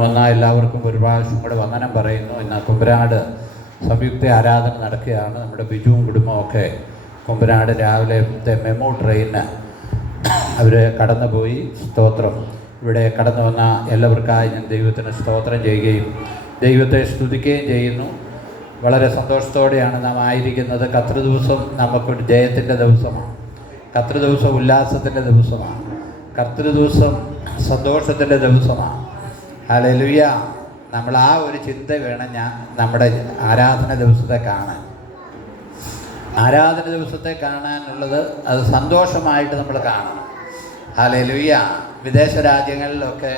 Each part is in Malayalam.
വന്നാൽ എല്ലാവർക്കും ഒരു പ്രാവശ്യം കൂടെ വന്ദനം പറയുന്നു. ഇന്ന് കുമ്പനാട് സംയുക്ത ആരാധന നടക്കുകയാണ്. നമ്മുടെ ബിജുവും കുടുംബമൊക്കെ കുമ്പനാട് രാവിലത്തെ മെമു ട്രെയിന് അവർ കടന്നുപോയി. സ്തോത്രം. ഇവിടെ കടന്നു വന്ന എല്ലാവർക്കായി ഞാൻ ദൈവത്തിന് സ്തോത്രം ചെയ്യുകയും ദൈവത്തെ സ്തുതിക്കുകയും ചെയ്യുന്നു. വളരെ സന്തോഷത്തോടെയാണ് നാം ആയിരിക്കുന്നത്. കർത്തൃദിവസം നമുക്കൊരു ജയത്തിൻ്റെ ദിവസമാണ്. കർത്തൃദിവസം ഉല്ലാസത്തിൻ്റെ ദിവസമാണ്. കർത്തൃദിവസം സന്തോഷത്തിൻ്റെ ദിവസമാണ്. ഹല്ലേലൂയ. നമ്മൾ ആ ഒരു ചിന്ത വേണം നമ്മുടെ ആരാധന ദിവസത്തെ കാണാൻ. ആരാധന ദിവസത്തെ കാണാനുള്ളത് അത് സന്തോഷമായിട്ട് നമ്മൾ കാണണം. ഹല്ലേലൂയ. വിദേശ രാജ്യങ്ങളിലൊക്കെ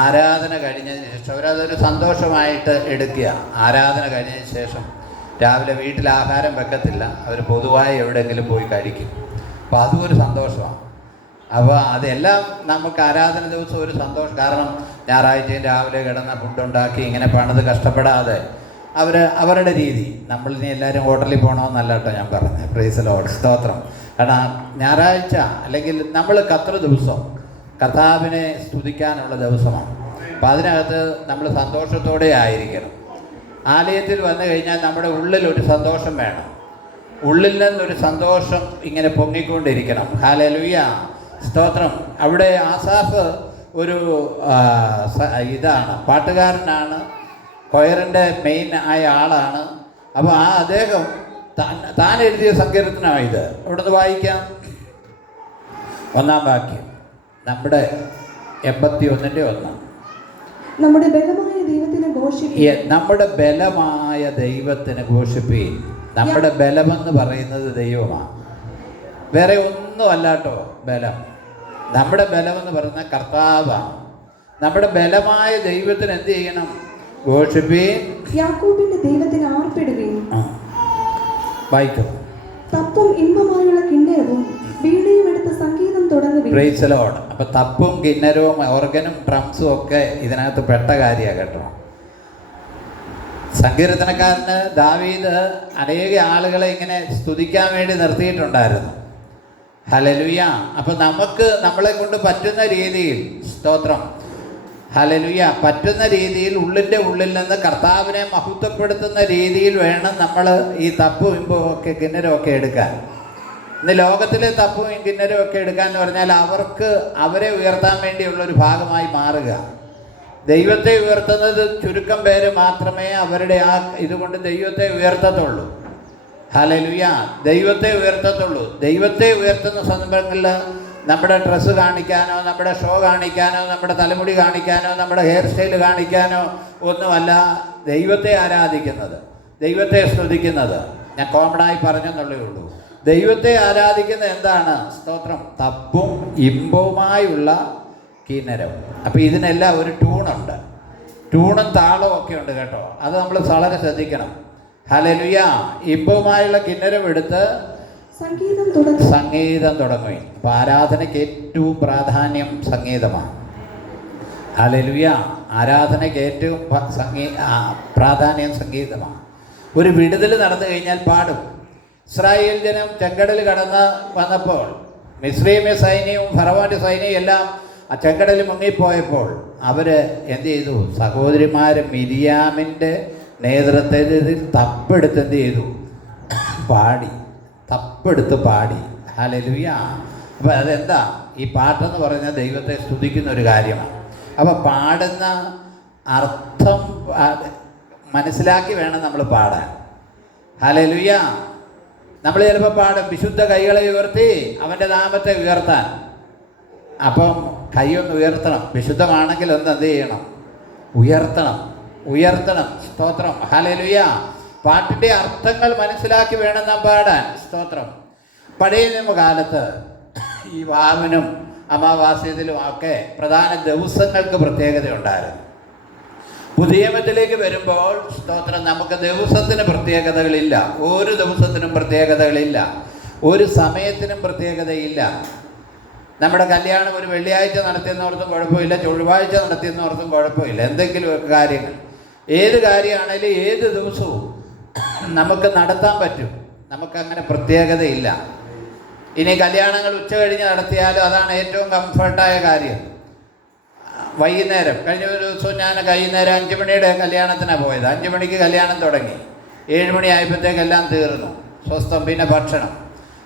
ആരാധന കഴിഞ്ഞതിന് ശേഷം അവരതൊരു സന്തോഷമായിട്ട് എടുക്കുക. ആരാധന കഴിഞ്ഞതിന് ശേഷം രാവിലെ വീട്ടിൽ ആഹാരം വെക്കത്തില്ല, അവർ പൊതുവായി എവിടെയെങ്കിലും പോയി കഴിക്കും. അപ്പോൾ അതും ഒരു സന്തോഷമാണ്. അപ്പോൾ അതെല്ലാം നമുക്ക് ആരാധന ദിവസം ഒരു സന്തോഷം. കാരണം ഞായറാഴ്ചയും രാവിലെ കിടന്ന് ഫുഡുണ്ടാക്കി ഇങ്ങനെ പണിത് കഷ്ടപ്പെടാതെ അവരുടെ രീതി. നമ്മളിനി എല്ലാവരും ഹോട്ടലിൽ പോകണമെന്നല്ല കേട്ടോ ഞാൻ പറഞ്ഞത്. Praise lord. സ്തോത്രം. കാരണം ഞായറാഴ്ച അല്ലെങ്കിൽ നമ്മൾ കർത്തൃ ദിവസം കർത്താവിനെ സ്തുതിക്കാനുള്ള ദിവസമാണ്. അപ്പം അതിനകത്ത് നമ്മൾ സന്തോഷത്തോടെ ആയിരിക്കണം. ആലയത്തിൽ വന്നു കഴിഞ്ഞാൽ നമ്മുടെ ഉള്ളിലൊരു സന്തോഷം വേണം. ഉള്ളിൽ നിന്നൊരു സന്തോഷം ഇങ്ങനെ പൊങ്ങിക്കൊണ്ടിരിക്കണം. ഹല്ലേലൂയ. സ്തോത്രം. അവിടെ ആസാഫ് ഒരു ഇതാണ്, പാട്ടുകാരനാണ്, കൊയറിൻ്റെ മെയിൻ ആയ ആളാണ്. അപ്പോൾ അദ്ദേഹം താൻ എഴുതിയ സങ്കീർത്തനമാണ് ഇത്. ഇവിടുന്ന് വായിക്കാം. 1-ാം വാക്യം. നമ്മുടെ 81-1. നമ്മുടെ ബലമായ ദൈവത്തിന് ഘോഷിപ്പീൻ. നമ്മുടെ ബലമായ ദൈവത്തിന് ഘോഷിപ്പീൻ. നമ്മുടെ ബലമെന്ന് പറയുന്നത് ദൈവമാണ്, വേറെ ഒന്നുമല്ല കേട്ടോ. ബലം, നമ്മുടെ ബലമെന്ന് പറയുന്ന കർത്താവാണ്. നമ്മുടെ ബലമായ ദൈവത്തിന് എന്ത് ചെയ്യണം? ഘോഷിപ്പീൻ. യാക്കോബിന്റെ ദൈവത്തിന് ആർപ്പിടുവീൻ. വായിക്കും. തപ്പും ഇമ്പമായുള്ള കിന്നരവും വീണയും എടുത്ത് സംഗീതം തുടങ്ങുവീൻ. Price the Lord. അപ്പം തപ്പും കിന്നരവും ഓർഗനും ഡ്രംസും ഒക്കെ ഇതിനകത്ത് പെട്ട കാര്യമാണ് കേട്ടോ. സങ്കീർത്തനക്കാരന് ദാവീദ് അനേക ആളുകളെ ഇങ്ങനെ സ്തുതിക്കാൻ വേണ്ടി നിർത്തിയിട്ടുണ്ടായിരുന്നു. ഹല്ലേലൂയ. അപ്പം നമുക്ക് നമ്മളെ കൊണ്ട് പറ്റുന്ന രീതിയിൽ, സ്തോത്രം, ഹല്ലേലൂയ, പറ്റുന്ന രീതിയിൽ ഉള്ളിൻ്റെ ഉള്ളിൽ നിന്ന് കർത്താവിനെ മഹത്വപ്പെടുത്തുന്ന രീതിയിൽ വേണം നമ്മൾ ഈ തപ്പും ഇമ്പും ഒക്കെ കിന്നരും ഒക്കെ എടുക്കാൻ. ഇന്ന് ലോകത്തിലെ തപ്പും കിന്നരും ഒക്കെ എടുക്കുക എന്ന് പറഞ്ഞാൽ അവരെ ഉയർത്താൻ വേണ്ടിയുള്ളൊരു ഭാഗമായി മാറുക. ദൈവത്തെ ഉയർത്തുന്നത് ചുരുക്കം പേര് മാത്രമേ അവരുടെ ആ ഇതുകൊണ്ട് ദൈവത്തെ ഉയർത്തത്തുള്ളൂ. ഹല്ലേലൂയ. ദൈവത്തെ ഉയർത്തത്തുള്ളൂ. ദൈവത്തെ ഉയർത്തുന്ന സന്ദർഭങ്ങളിൽ നമ്മുടെ ഡ്രസ്സ് കാണിക്കാനോ നമ്മുടെ ഷോ കാണിക്കാനോ നമ്മുടെ തലമുടി കാണിക്കാനോ നമ്മുടെ ഹെയർ സ്റ്റൈൽ കാണിക്കാനോ ഒന്നുമല്ല ദൈവത്തെ ആരാധിക്കുന്നത്, ദൈവത്തെ സ്തുതിക്കുന്നത്. ഞാൻ കോമണായി പറഞ്ഞെന്നുള്ളേ ഉള്ളൂ. ദൈവത്തെ ആരാധിക്കുന്നത് എന്താണ്? സ്തോത്രം, തപ്പും ഇമ്പവുമായുള്ള കിന്നരം. അപ്പോൾ ഇതിനെല്ലാം ഒരു ട്യൂണുണ്ട്. ട്യൂണും താളവും ഒക്കെ ഉണ്ട് കേട്ടോ. അത് നമ്മൾ വളരെ ശ്രദ്ധിക്കണം. ഹല്ലേലൂയ. ഇമ്പവുമായുള്ള കിന്നരം എടുത്ത് സംഗീതം തുടങ്ങും. അപ്പോൾ ആരാധനയ്ക്ക് ഏറ്റവും പ്രാധാന്യം സംഗീതമാണ്. ഹല്ലേലൂയ. ആരാധനയ്ക്ക് ഏറ്റവും പ്രാധാന്യം സംഗീതമാണ്. ഒരു വിടുതൽ നടന്നു കഴിഞ്ഞാൽ പാടും. ഇസ്രായേൽ ജനം ചെങ്കടൽ കടന്ന് വന്നപ്പോൾ മിസ്രൈമ്യ സൈന്യവും ഫറവോന്റെ സൈന്യവും എല്ലാം ആ ചെങ്കടൽ മുങ്ങിപ്പോയപ്പോൾ അവർ എന്ത് ചെയ്തു? സഹോദരിമാർ മിരിയാമിൻ്റെ നേതൃത്വത്തിൽ തപ്പെടുത്ത് എന്ത് ചെയ്തു? പാടി. തപ്പെടുത്ത് പാടി. ഹല്ലേലൂയ. അപ്പോൾ അതെന്താ? ഈ പാട്ടെന്ന് പറഞ്ഞാൽ ദൈവത്തെ സ്തുതിക്കുന്ന ഒരു കാര്യമാണ്. അപ്പോൾ പാടുന്ന അർത്ഥം മനസ്സിലാക്കി വേണം നമ്മൾ പാടാൻ. ഹല്ലേലൂയ. നമ്മൾ ചിലപ്പോൾ പാടും വിശുദ്ധ കൈകളെ ഉയർത്തി അവൻ്റെ നാമത്തെ ഉയർത്താൻ. അപ്പം കൈയൊന്ന് ഉയർത്തണം. വിശുദ്ധമാണെങ്കിൽ ഒന്ന് എന്ത് ചെയ്യണം? ഉയർത്തണം. സ്തോത്രം. ഹല്ലേലൂയ. പാട്ടിൻ്റെ അർത്ഥങ്ങൾ മനസ്സിലാക്കി വേണം നാം പാടാൻ. സ്തോത്രം. പഴയ നിയമകാലത്ത് ഈ വാവിനും അമാവാസ്യത്തിലും ഒക്കെ പ്രധാന ദിവസങ്ങൾക്ക് പ്രത്യേകതയുണ്ടായിരുന്നു. പുതിയ നിയമത്തിലേക്ക് വരുമ്പോൾ സ്തോത്രം, നമുക്ക് ദിവസത്തിന് പ്രത്യേകതകളില്ല. ഒരു ദിവസത്തിനും പ്രത്യേകതകളില്ല. ഒരു സമയത്തിനും പ്രത്യേകതയില്ല. നമ്മുടെ കല്യാണം ഒരു വെള്ളിയാഴ്ച നടത്തിയെന്നോർത്തും കുഴപ്പമില്ല, ചൊവ്വാഴ്ച നടത്തിയെന്നോർത്തും കുഴപ്പമില്ല. എന്തെങ്കിലുമൊക്കെ കാര്യങ്ങൾ, ഏത് കാര്യമാണേലും ഏത് ദിവസവും നമുക്ക് നടത്താൻ പറ്റും. നമുക്കങ്ങനെ പ്രത്യേകതയില്ല. ഇനി കല്യാണങ്ങൾ ഉച്ച കഴിഞ്ഞ് നടത്തിയാലും അതാണ് ഏറ്റവും കംഫർട്ടായ കാര്യം. വൈകുന്നേരം കഴിഞ്ഞ ഒരു ദിവസം ഞാൻ വൈകുന്നേരം 5 മണിയുടെ കല്യാണത്തിനാണ് പോയത്. 5 മണിക്ക് കല്യാണം തുടങ്ങി, 7 മണി ആയപ്പോഴത്തേക്കെല്ലാം തീർന്നു, സ്വസ്ഥം, പിന്നെ ഭക്ഷണം.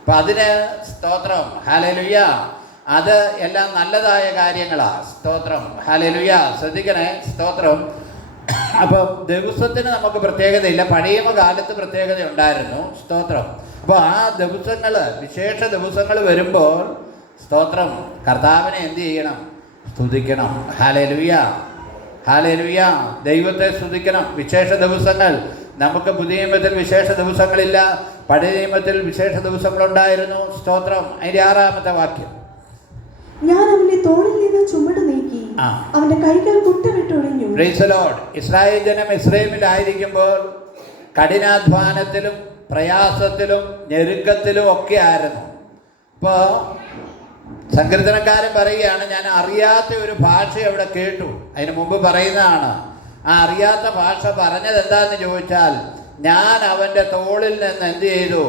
അപ്പം അതിന് സ്തോത്രം, ഹല്ലേലൂയ. അത് എല്ലാം നല്ലതായ കാര്യങ്ങളാണ്. സ്തോത്രം, ഹല്ലേലൂയ. ശ്രദ്ധിക്കണേ, സ്തോത്രം. അപ്പം ദിവസത്തിന് നമുക്ക് പ്രത്യേകതയില്ല, പഴയ കാലത്ത് പ്രത്യേകത ഉണ്ടായിരുന്നു. സ്തോത്രം. അപ്പോൾ ആ ദിവസങ്ങൾ, വിശേഷ ദിവസങ്ങൾ വരുമ്പോൾ സ്തോത്രം, കർത്താവിനെ എന്ത് ചെയ്യണം? സ്തുതിക്കണം. Hallelujah, hallelujah. ദൈവത്തെ സ്തുതിക്കണം. വിശേഷ ദിവസങ്ങൾ നമുക്ക് പുതിയ നിയമത്തിൽ വിശേഷ ദിവസങ്ങളില്ല, പഴയ നിയമത്തിൽ വിശേഷ ദിവസങ്ങളുണ്ടായിരുന്നു. സ്തോത്രം. അതിൻ്റെ 6-ാമത്തെ വാക്യം, ഞാൻ അവന്റെ തോളിൽ നിന്ന് ചുമട് നീക്കി, അവന്റെ കൈകൾ കുട്ടവിട്ടൊഴിഞ്ഞു. Praise the Lord. ഇസ്രായേൽ ജനം ഇസ്രായേലിലായിരിക്കുമ്പോൾ കഠിനാധ്വാനത്തിലും പ്രയാസത്തിലും ഞെരുക്കത്തിലും ഒക്കെ ആയിരുന്നു. ഇപ്പോൾ സങ്കീർത്തനക്കാരൻ പറയുകയാണ്, ഞാൻ അറിയാത്ത ഒരു ഭാഷ അവിടെ കേട്ടു. അതിന് മുമ്പ് പറയുന്നതാണ്, ആ അറിയാത്ത ഭാഷ പറഞ്ഞത് എന്താണെന്ന് ചോദിച്ചാൽ, ഞാൻ അവൻ്റെ തോളിൽ നിന്ന് എന്ത് ചെയ്തു?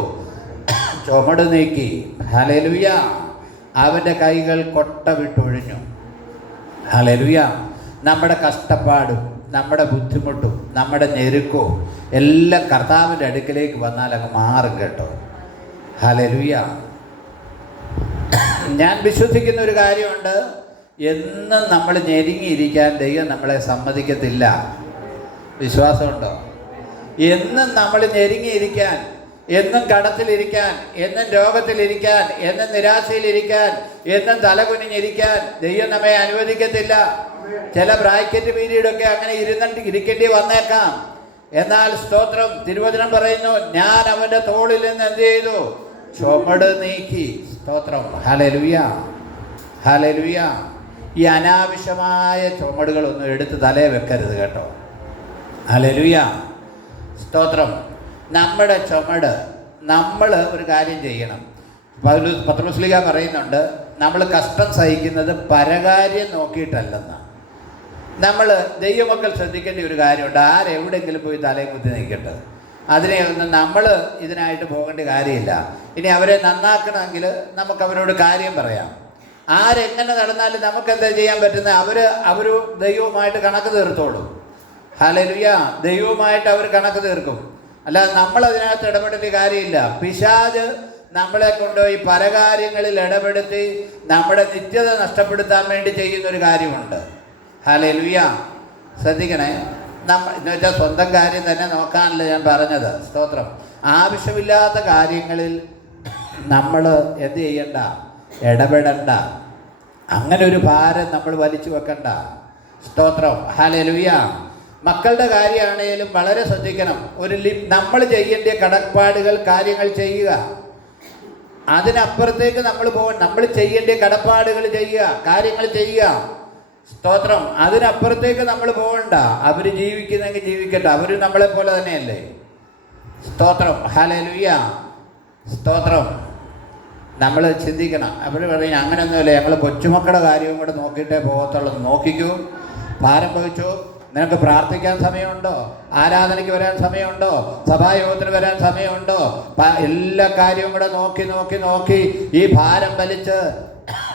ചുമട് നീക്കി. ഹല്ലേലൂയ. അവൻ്റെ കൈകൾ കൊട്ട വിട്ടൊഴിഞ്ഞു. ഹല്ലേലൂയ. നമ്മുടെ കഷ്ടപ്പാടും നമ്മുടെ ബുദ്ധിമുട്ടും നമ്മുടെ ഞെരുക്കവും എല്ലാം കർത്താവിൻ്റെ അടുക്കിലേക്ക് വന്നാൽ അങ്ങ് മാറും കേട്ടോ. ഹല്ലേലൂയ. ഞാൻ വിശ്വസിക്കുന്ന ഒരു കാര്യമുണ്ട്, എന്നും നമ്മൾ ഞെരുങ്ങിയിരിക്കാൻ ദൈവം നമ്മളെ സമ്മതിക്കത്തില്ല. വിശ്വാസമുണ്ടോ? എന്നും നമ്മൾ ഞെരുങ്ങിയിരിക്കാൻ, എന്നും കടത്തിലിരിക്കാൻ, എന്നും രോഗത്തിലിരിക്കാൻ, എന്നും നിരാശയിലിരിക്കാൻ, എന്നും തലകുനിഞ്ഞിരിക്കാൻ ദൈവം നമ്മെ അനുവദിക്കത്തില്ല. ചില ബ്രാക്കറ്റ് പീരീഡൊക്കെ അങ്ങനെ ഇരിക്കേണ്ടി വന്നേക്കാം. എന്നാൽ സ്തോത്രം, തിരുവചനം പറയുന്നു, ഞാൻ അവൻ്റെ തോളിൽ നിന്ന് എന്ത് ചെയ്തു? ചുമട് നീക്കി. സ്തോത്രം, ഹല്ലേലൂയ, ഹല്ലേലൂയ. ഈ അനാവശ്യമായ ചുമടുകളൊന്നും എടുത്ത് തലയെ വെക്കരുത് കേട്ടോ. ഹല്ലേലൂയ, സ്തോത്രം. നമ്മുടെ ചുമട്, നമ്മൾ ഒരു കാര്യം ചെയ്യണം. പത്രോസ്ലീഹ പറയുന്നുണ്ട്, നമ്മൾ കഷ്ടം സഹിക്കുന്നത് പരകാര്യം നോക്കിയിട്ടല്ലെന്ന്. നമ്മൾ ദൈവമക്കൾ ശ്രദ്ധിക്കേണ്ട ഒരു കാര്യമുണ്ട്, ആരെവിടെയെങ്കിലും പോയി തലയും കുത്തി നിൽക്കട്ടെ. അതിനെ ഒന്നും നമ്മൾ ഇതിനായിട്ട് പോകേണ്ട കാര്യമില്ല. ഇനി അവരെ നന്നാക്കണമെങ്കിൽ നമുക്ക് അവരോട് കാര്യം പറയാം. ആരെങ്ങനെ നടന്നാലും നമുക്കെന്താ ചെയ്യാൻ പറ്റുന്നത്? അവർ ദൈവവുമായിട്ട് കണക്ക് തീർത്തോളും. ഹല്ലേലൂയ. ദൈവവുമായിട്ട് അവർ കണക്ക് തീർക്കും. അല്ലാതെ നമ്മളതിനകത്ത് ഇടപെടേണ്ട കാര്യമില്ല. പിശാച് നമ്മളെ കൊണ്ടുപോയി പല കാര്യങ്ങളിൽ ഇടപെടുത്തി നമ്മുടെ നിത്യത നഷ്ടപ്പെടുത്താൻ വേണ്ടി ചെയ്യുന്നൊരു കാര്യമുണ്ട്. ഹല്ലേലൂയ. ശ്രദ്ധിക്കണേ. എന്ന് വെച്ചാൽ സ്വന്തം കാര്യം തന്നെ നോക്കാനല്ല ഞാൻ പറഞ്ഞത്. സ്തോത്രം. ആവശ്യമില്ലാത്ത കാര്യങ്ങളിൽ നമ്മൾ എന്ത് ചെയ്യണ്ട? ഇടപെടണ്ട. അങ്ങനെ ഒരു ഭാരം നമ്മൾ വലിച്ചു വെക്കണ്ട. സ്തോത്രം, ഹല്ലേലൂയ. മക്കളുടെ കാര്യമാണെങ്കിലും വളരെ ശ്രദ്ധിക്കണം. നമ്മൾ ചെയ്യേണ്ട കടപ്പാടുകൾ, കാര്യങ്ങൾ ചെയ്യുക. അതിനപ്പുറത്തേക്ക് നമ്മൾ പോകണം. നമ്മൾ ചെയ്യേണ്ട കടപ്പാടുകൾ ചെയ്യുക, കാര്യങ്ങൾ ചെയ്യുക. സ്തോത്രം. അതിനപ്പുറത്തേക്ക് നമ്മൾ പോകണ്ട. അവർ ജീവിക്കുന്നെങ്കിൽ ജീവിക്കട്ടെ, അവർ നമ്മളെ പോലെ തന്നെയല്ലേ. സ്തോത്രം, ഹല്ലേലൂയ, സ്തോത്രം. നമ്മൾ ചിന്തിക്കണം. അവർ പറയും അങ്ങനെയൊന്നുമില്ല, ഞങ്ങൾ കൊച്ചുമക്കളുടെ കാര്യവും കൂടെ നോക്കിയിട്ടേ പോകത്തുള്ളൂ. നോക്കിക്കൂ, ഭാരം വഹിച്ചു. നിനക്ക് പ്രാർത്ഥിക്കാൻ സമയമുണ്ടോ? ആരാധനയ്ക്ക് വരാൻ സമയമുണ്ടോ? സഭായോഗത്തിന് വരാൻ സമയമുണ്ടോ? എല്ലാ കാര്യവും കൂടെ നോക്കി നോക്കി നോക്കി ഈ ഭാരം വലിച്ച്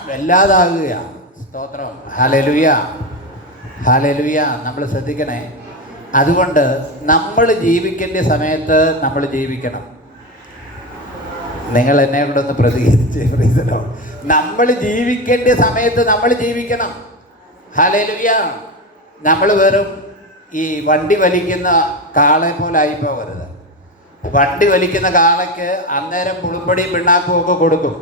വല്ലാതാകുകയാണ്. സ്തോത്രം, ഹല്ലേലൂയ, ഹല്ലേലൂയ. നമ്മൾ ശ്രദ്ധിക്കണേ. അതുകൊണ്ട് നമ്മൾ ജീവിക്കേണ്ട സമയത്ത് നമ്മൾ ജീവിക്കണം. നിങ്ങൾ എന്നെ കൂടെ ഒന്ന് പ്രതികരിച്ചേ. നമ്മൾ ജീവിക്കേണ്ട സമയത്ത് നമ്മൾ ജീവിക്കണം. ഹല്ലേലൂയ. നമ്മൾ വെറും ഈ വണ്ടി വലിക്കുന്ന കാളെ പോലെ ആയിപ്പോകരുത്. വണ്ടി വലിക്കുന്ന കാളയ്ക്ക് അന്നേരം പുളുമ്പടിയും പിണ്ണാക്കും ഒക്കെ കൊടുക്കും.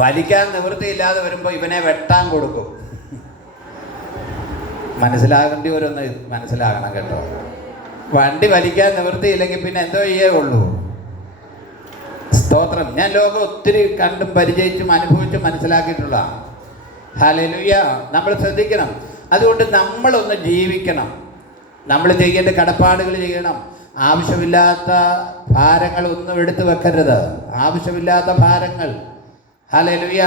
വലിക്കാൻ നിവൃത്തിയില്ലാതെ വരുമ്പോൾ ഇവനെ വെട്ടാൻ കൊടുക്കും. മനസ്സിലാകേണ്ടിവരൊന്ന് മനസ്സിലാകണം കേട്ടോ. വണ്ടി വലിക്കാൻ നിവൃത്തിയില്ലെങ്കിൽ പിന്നെ എന്തോ ചെയ്യേ ഉള്ളൂ. സ്തോത്രം. ഞാൻ ലോകം ഒത്തിരി കണ്ടും പരിചയിച്ചും അനുഭവിച്ചും മനസ്സിലാക്കിയിട്ടുള്ള. ഹല്ലേലൂയ. നമ്മൾ ശ്രദ്ധിക്കണം. അതുകൊണ്ട് നമ്മളൊന്ന് ജീവിക്കണം. നമ്മൾ ചെയ്യേണ്ട കടപ്പാടുകൾ ചെയ്യണം. ആവശ്യമില്ലാത്ത ഭാരങ്ങളൊന്നും എടുത്തു വെക്കരുത്. ആവശ്യമില്ലാത്ത ഭാരങ്ങൾ. ഹല്ലേലൂയ,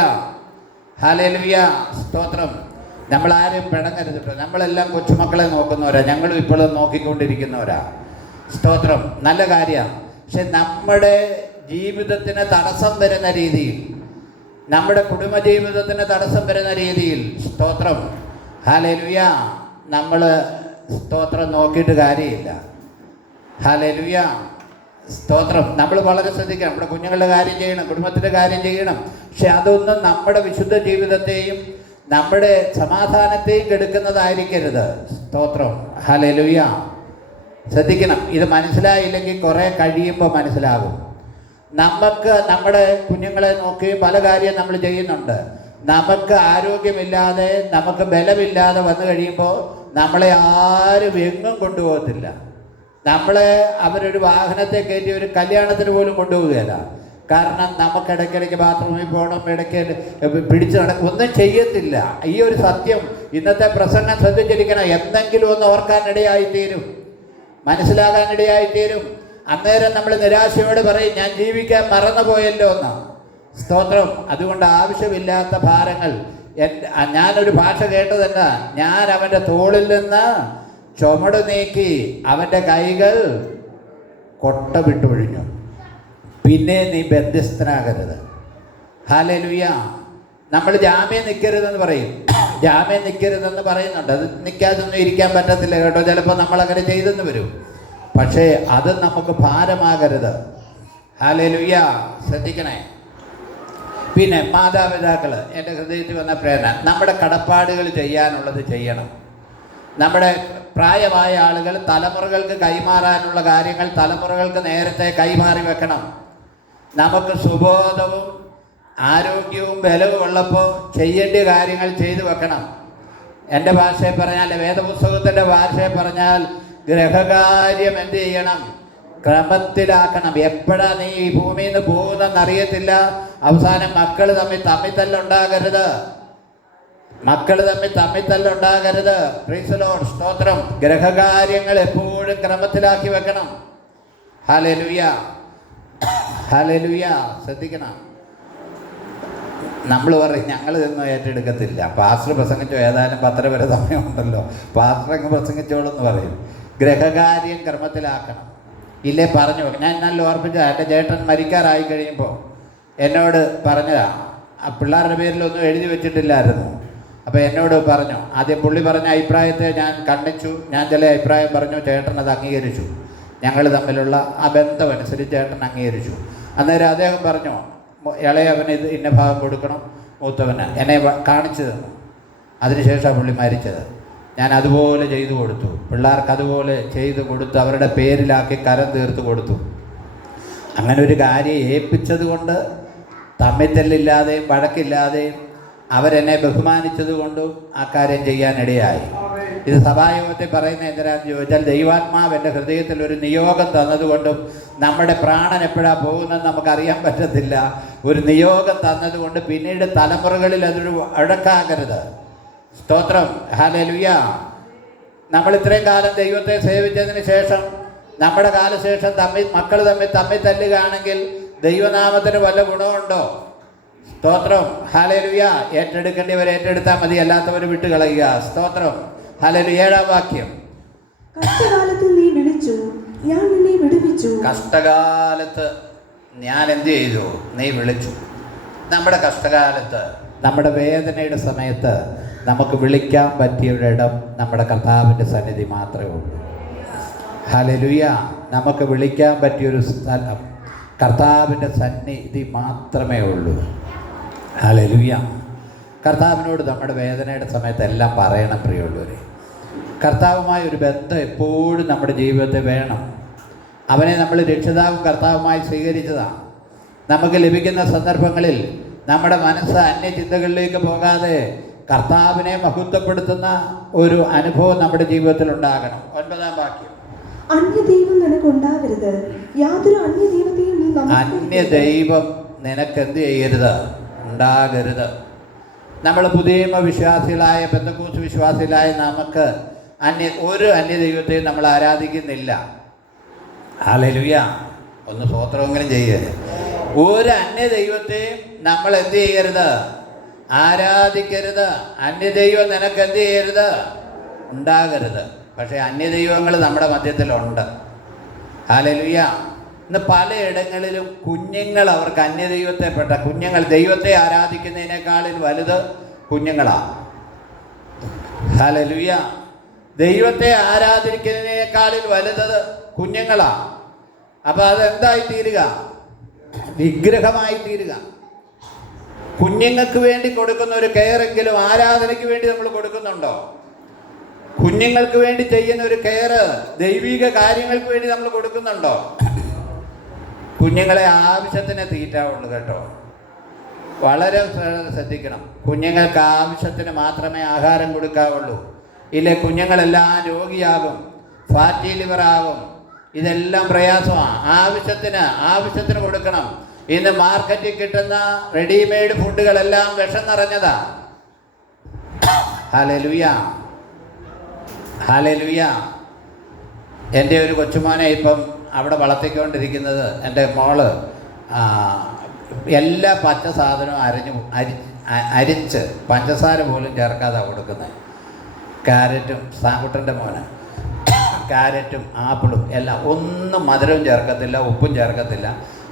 ഹല്ലേലൂയ, സ്തോത്രം. നമ്മളാരും പിണങ്ങരുത് കേട്ടോ. നമ്മളെല്ലാം കൊച്ചുമക്കളെ നോക്കുന്നവരാ, ഞങ്ങളും ഇപ്പോഴും നോക്കിക്കൊണ്ടിരിക്കുന്നവരാ. സ്തോത്രം. നല്ല കാര്യമാണ്. പക്ഷെ നമ്മുടെ ജീവിതത്തിന് തടസ്സം വരുന്ന രീതിയിൽ, നമ്മുടെ കുടുംബജീവിതത്തിന് തടസ്സം വരുന്ന രീതിയിൽ, സ്തോത്രം, ഹല്ലേലൂയ. നമ്മൾ സ്തോത്രം നോക്കിയിട്ട് കാര്യമില്ല. ഹല്ലേലൂയ. സ്തോത്രം. നമ്മൾ വളരെ ശ്രദ്ധിക്കണം. നമ്മുടെ കുഞ്ഞുങ്ങളുടെ കാര്യം ചെയ്യണം, കുടുംബത്തിൻ്റെ കാര്യം ചെയ്യണം. പക്ഷെ അതൊന്നും നമ്മുടെ വിശുദ്ധ ജീവിതത്തെയും നമ്മുടെ സമാധാനത്തെയും കെടുക്കുന്നതായിരിക്കരുത്. സ്തോത്രം. ഹല്ലേലൂയ. ശ്രദ്ധിക്കണം. ഇത് മനസ്സിലായില്ലെങ്കിൽ കുറേ കഴിയുമ്പോൾ മനസ്സിലാകും. നമുക്ക് നമ്മുടെ കുഞ്ഞുങ്ങളെ നോക്കി പല കാര്യം നമ്മൾ ചെയ്യുന്നുണ്ട്. നമുക്ക് ആരോഗ്യമില്ലാതെ, നമുക്ക് ബലമില്ലാതെ വന്നു കഴിയുമ്പോൾ നമ്മളെ ആരും എങ്ങും കൊണ്ടുപോകത്തില്ല. നമ്മളെ അവരൊരു വാഹനത്തെ കയറ്റി ഒരു കല്യാണത്തിന് പോലും കൊണ്ടുപോവുകയില്ല. കാരണം നമുക്ക് ഇടയ്ക്കിടയ്ക്ക് ബാത്റൂമിൽ പോകണം, ഇടയ്ക്ക് പിടിച്ച് നടക്കും, ഒന്നും ചെയ്യത്തില്ല. ഈ ഒരു സത്യം ഇന്നത്തെ പ്രസംഗം ശ്രദ്ധിച്ചിരിക്കണം. എന്തെങ്കിലും ഒന്ന് ഓർക്കാനിടയായിത്തീരും, മനസ്സിലാകാനിടയായിത്തീരും. അന്നേരം നമ്മൾ നിരാശയോട് പറയും, ഞാൻ ജീവിക്കാൻ മറന്നുപോയല്ലോ എന്ന്. സ്തോത്രം. അതുകൊണ്ട് ആവശ്യമില്ലാത്ത ഭാരങ്ങൾ. ഞാനൊരു ഭാഷ കേട്ടതെന്താ, ഞാൻ അവൻ്റെ തോളിൽ നിന്ന് ചുമട് നീക്കി അവൻ്റെ കൈകൾ കൊട്ട വിട്ടൊഴിഞ്ഞു, പിന്നെ നീ ബന്ധിസ്ഥനാകരുത്. ഹല്ലേലൂയ. നമ്മൾ ജാമ്യം നിൽക്കരുതെന്ന് പറയും. ജാമ്യം നിൽക്കരുതെന്ന് പറയുന്നുണ്ട്. അത് നിൽക്കാതൊന്നും ഇരിക്കാൻ പറ്റത്തില്ല കേട്ടോ. ചിലപ്പോൾ നമ്മളങ്ങനെ ചെയ്തെന്ന് വരും. പക്ഷേ അത് നമുക്ക് ഭാരമാകരുത്. ഹല്ലേലൂയ. ശ്രദ്ധിക്കണേ. പിന്നെ മാതാപിതാക്കൾ, എൻ്റെ ഹൃദയത്തിൽ വന്ന പ്രേരണ, നമ്മുടെ കടപ്പാടുകൾ ചെയ്യാനുള്ളത് ചെയ്യണം. നമ്മുടെ പ്രായമായ ആളുകൾ തലമുറകൾക്ക് കൈമാറാനുള്ള കാര്യങ്ങൾ തലമുറകൾക്ക് നേരത്തെ കൈമാറി വെക്കണം. നമുക്ക് സുബോധവും ആരോഗ്യവും ബലവും ഉള്ളപ്പോൾ ചെയ്യേണ്ട കാര്യങ്ങൾ ചെയ്തു വെക്കണം. എൻ്റെ ഭാഷയിൽ പറഞ്ഞാൽ, വേദപുസ്തകത്തിൻ്റെ ഭാഷയിൽ പറഞ്ഞാൽ, ഗ്രഹകാര്യം എന്ത് ചെയ്യണം? ക്രമത്തിലാക്കണം. എപ്പോഴാ നീ ഈ ഭൂമിയിൽ നിന്ന് പോകുന്നതെന്നറിയത്തില്ല. അവസാനം മക്കൾ തമ്മിൽ തല്ലുണ്ടാകരുത്. മക്കൾ തമ്മിൽ തല്ലുണ്ടാകരുത്. Price the Lord. സ്തോത്രം. ഗ്രഹകാര്യങ്ങൾ എപ്പോഴും ക്രമത്തിലാക്കി വെക്കണം. ഹല്ലേലൂയ. ഹല്ലേലൂയ. ശ്രദ്ധിക്കണം. നമ്മൾ പറയും ഞങ്ങൾ ഇതൊന്നും ഏറ്റെടുക്കത്തില്ല, പാസ്റ്റർ പ്രസംഗിച്ചോ, ഏതായാലും 10 വരെ സമയമുണ്ടല്ലോ, പാസ്റ്റർ അങ്ങ് പ്രസംഗിച്ചോളെന്ന് പറയും. ഗ്രഹകാര്യം ക്രമത്തിലാക്കണം. ഇല്ലേ പറഞ്ഞു. ഞാൻ നല്ല ഓർപ്പിച്ച എൻ്റെ ചേട്ടൻ മരിക്കാറായി കഴിയുമ്പോൾ എന്നോട് പറഞ്ഞതാണ്. ആ പിള്ളേരുടെ പേരിലൊന്നും എഴുതി വെച്ചിട്ടില്ലായിരുന്നു. അപ്പോൾ എന്നോട് പറഞ്ഞു. ആദ്യം പുള്ളി പറഞ്ഞ അഭിപ്രായത്തെ ഞാൻ കണ്ണിച്ചു. ഞാൻ ചില അഭിപ്രായം പറഞ്ഞു, ചേട്ടൻ അത് അംഗീകരിച്ചു. ഞങ്ങൾ തമ്മിലുള്ള ആ ബന്ധമനുസരിച്ച് ചേട്ടൻ അംഗീകരിച്ചു. അന്നേരം അദ്ദേഹം പറഞ്ഞു, ഇളയവന് ഇത് ഇന്ന ഭാഗം കൊടുക്കണം, മൂത്തവന് എന്നെ കാണിച്ചു തന്നു. അതിനുശേഷമാണ് പുള്ളി മരിച്ചത്. ഞാൻ അതുപോലെ ചെയ്തു കൊടുത്തു. പിള്ളേർക്ക് അതുപോലെ ചെയ്തു കൊടുത്തു. അവരുടെ പേരിലാക്കി കരം തീർത്ത് കൊടുത്തു. അങ്ങനെ ഒരു കാര്യം ഏൽപ്പിച്ചത് കൊണ്ട് തമ്മിത്തല്ലില്ലാതെയും വഴക്കില്ലാതെയും അവരെന്നെ ബഹുമാനിച്ചത് കൊണ്ടും ആ കാര്യം ചെയ്യാനിടയായി. ഇത് സഭായോഗത്തിൽ പറയുന്ന എന്തിനാണെന്ന് ചോദിച്ചാൽ, ദൈവാത്മാവ് എൻ്റെ ഹൃദയത്തിൽ ഒരു നിയോഗം തന്നതുകൊണ്ടും നമ്മുടെ പ്രാണൻ എപ്പോഴാണ് പോകുന്നതെന്ന് നമുക്കറിയാൻ പറ്റത്തില്ല. ഒരു നിയോഗം തന്നതുകൊണ്ട് പിന്നീട് തലമുറകളിൽ അതൊരു അഴക്കാകരുത്. സ്തോത്രം. ഹല്ലേലൂയ. നമ്മൾ ഇത്രയും കാലം ദൈവത്തെ സേവിച്ചതിന് ശേഷം നമ്മുടെ കാലശേഷം മക്കൾ തമ്മിൽ തല്ലുകയാണെങ്കിൽ ദൈവനാമത്തിന് വല്ല ഗുണമുണ്ടോ? സ്തോത്രം. ഹല്ലേലൂയ. ഏറ്റെടുക്കേണ്ടവർ ഏറ്റെടുത്താൽ മതി, അല്ലാത്തവർ വിട്ട് കളയുക. സ്തോത്രം. ഹല്ലേലൂയ. 7-ാം വാക്യം. കഷ്ടകാലത്ത് നീ വിളിച്ചു, ഞാൻ നിന്നെ വിടുവിച്ചു. കഷ്ടകാലത്ത് ഞാൻ എന്ത് ചെയ്തു? നീ വിളിച്ചു. നമ്മുടെ കഷ്ടകാലത്ത്, നമ്മുടെ വേദനയുടെ സമയത്ത് നമുക്ക് വിളിക്കാൻ പറ്റിയൊരിടം നമ്മുടെ കർത്താവിൻ്റെ സന്നിധി മാത്രമേ ഉള്ളൂ. ഹല്ലേലൂയ. നമുക്ക് വിളിക്കാൻ പറ്റിയൊരു സ്ഥലം കർത്താവിൻ്റെ സന്നിധി മാത്രമേ ഉള്ളൂ. ഹല്ലേലൂയ. കർത്താവിനോട് നമ്മുടെ വേദനയുടെ സമയത്ത് എല്ലാം പറയണം പ്രിയമുള്ളവരെ. കർത്താവുമായ ഒരു ബന്ധം എപ്പോഴും നമ്മുടെ ജീവിതത്തിൽ വേണം. അവനെ നമ്മൾ രക്ഷിതാവും കർത്താവുമായി സ്വീകരിച്ചതാണ്. നമുക്ക് ലഭിക്കുന്ന സന്ദർഭങ്ങളിൽ നമ്മുടെ മനസ്സ് അന്യചിന്തകളിലേക്ക് പോകാതെ കർത്താവിനെ മഹത്വപ്പെടുത്തുന്ന ഒരു അനുഭവം നമ്മുടെ ജീവിതത്തിൽ ഉണ്ടാകണം. 9-ാം വാക്യം. അന്യദൈവം നിനക്കുണ്ടാകരുത്, യാതൊരു അന്യദൈവത്തെയും നീ അന്യദൈവം നിനക്കെന്ത് ചെയ്യരുത്? ഉണ്ടാകരുത്. നമ്മൾ പുതിയ വിശ്വാസികളായ പെന്തക്കോസ്ത് വിശ്വാസികളായ നമുക്ക് ഒരു അന്യദൈവത്തെയും നമ്മൾ ആരാധിക്കുന്നില്ല. ഹല്ലേലൂയ. ഒന്ന് സ്തോത്രമെങ്കിലും ചെയ്യരുത്. ഒരു അന്യദൈവത്തെയും നമ്മൾ എന്ത് ചെയ്യരുത്? ആരാധിക്കരുത്. അന്യദൈവം നിനക്ക് എന്ത് ചെയ്യരുത്? ഉണ്ടാകരുത്. പക്ഷേ അന്യദൈവങ്ങൾ നമ്മുടെ മധ്യത്തിലുണ്ട്. ഹല്ലേലൂയ. ഇന്ന് പലയിടങ്ങളിലും കുഞ്ഞുങ്ങൾ അവർക്ക് അന്യദൈവത്തെപ്പെട്ട കുഞ്ഞുങ്ങൾ ദൈവത്തെ ആരാധിക്കുന്നതിനേക്കാളിൽ വലുത് കുഞ്ഞുങ്ങളാണ്. ഹല്ലേലൂയ. ദൈവത്തെ ആരാധിക്കുന്നതിനേക്കാളിൽ വലുത് കുഞ്ഞുങ്ങളാ. അപ്പം അതെന്തായി തീരുക? വിഗ്രഹമായി തീരുക. കുഞ്ഞുങ്ങൾക്ക് വേണ്ടി കൊടുക്കുന്ന ഒരു കെയറെങ്കിലും ആരാധനയ്ക്ക് വേണ്ടി നമ്മൾ കൊടുക്കുന്നുണ്ടോ? കുഞ്ഞുങ്ങൾക്ക് വേണ്ടി ചെയ്യുന്ന ഒരു കെയർ ദൈവിക കാര്യങ്ങൾക്ക് വേണ്ടി നമ്മൾ കൊടുക്കുന്നുണ്ടോ? കുഞ്ഞുങ്ങളെ ആവശ്യത്തിന് തീറ്റാവുള്ളൂ കേട്ടോ. വളരെ ശ്രദ്ധിക്കണം. കുഞ്ഞുങ്ങൾക്ക് ആവശ്യത്തിന് മാത്രമേ ആഹാരം കൊടുക്കാവുള്ളൂ. ഇല്ലേ കുഞ്ഞുങ്ങളെല്ലാം രോഗിയാകും, ഫാറ്റി ലിവർ ആകും. ഇതെല്ലാം പ്രയാസമാണ്. ആവശ്യത്തിന് കൊടുക്കണം. ഇന്ന് മാർക്കറ്റിൽ കിട്ടുന്ന റെഡിമെയ്ഡ് ഫുഡുകളെല്ലാം വിഷം നിറഞ്ഞതാ. Hallelujah, hallelujah. എൻ്റെ ഒരു കൊച്ചുമോനെ ഇപ്പം അവിടെ വളർത്തിക്കൊണ്ടിരിക്കുന്നത് എൻ്റെ മോള് എല്ലാ പച്ച സാധനവും അരിച്ച് പഞ്ചസാര പോലും ചേർക്കാതെ കൊടുക്കുന്നത്. ക്യാരറ്റും, സാങ്കുട്ടൻ്റെ മോന് ക്യാരറ്റും ആപ്പിളും എല്ലാം ഒന്നും മധുരവും ചേർക്കത്തില്ല, ഉപ്പും ചേർക്കത്തില്ല.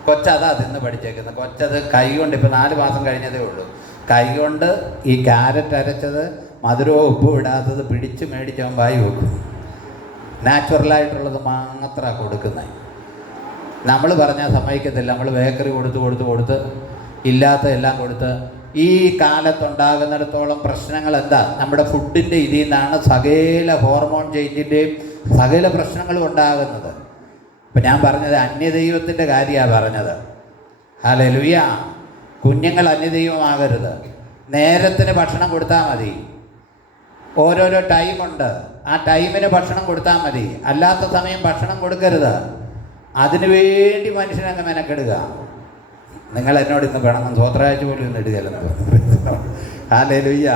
കൊച്ചതാ തിന്ന് പഠിച്ചേക്കുന്നത്. കൊച്ചത് കൈ കൊണ്ട്, ഇപ്പോൾ 4 മാസം കഴിഞ്ഞതേ ഉള്ളൂ, കൈ കൊണ്ട് ഈ ക്യാരറ്റ് അരച്ചത് മധുരവും ഉപ്പും ഇടാത്തത് പിടിച്ച് മേടിച്ചവൻ വായി വെക്കും. നാച്ചുറലായിട്ടുള്ളത് മാത്രമാണ് കൊടുക്കുന്നത്. നമ്മൾ പറഞ്ഞാൽ സമ്മതിക്കത്തില്ല. നമ്മൾ ബേക്കറി കൊടുത്ത് ഇല്ലാത്തതെല്ലാം കൊടുത്ത്. ഈ കാലത്തുണ്ടാകുന്നിടത്തോളം പ്രശ്നങ്ങൾ എന്താ? നമ്മുടെ ഫുഡിൻ്റെ ഇതിൽ നിന്നാണ് സകല ഹോർമോൺ ചേഞ്ചിൻ്റെയും സകല പ്രശ്നങ്ങളും ഉണ്ടാകുന്നത്. ഇപ്പം ഞാൻ പറഞ്ഞത് അന്യദൈവത്തിൻ്റെ കാര്യമാണ് പറഞ്ഞത്. ഹല്ലേലൂയ. കുഞ്ഞുങ്ങൾ അന്യദൈവമാകരുത്. നേരത്തിന് ഭക്ഷണം കൊടുത്താൽ മതി. ഓരോരോ ടൈമുണ്ട്, ആ ടൈമിന് ഭക്ഷണം കൊടുത്താൽ മതി. അല്ലാത്ത സമയം ഭക്ഷണം കൊടുക്കരുത്. അതിനുവേണ്ടി മനുഷ്യനങ്ങ് മെനക്കെടുക. നിങ്ങൾ എന്നോട് ഇന്ന് വേണം സ്വത്രാഴ്ച പോലും ഇന്ന് ഇടുകയല്ലെന്ന് തോന്നുന്നു. ഹല്ലേലൂയ.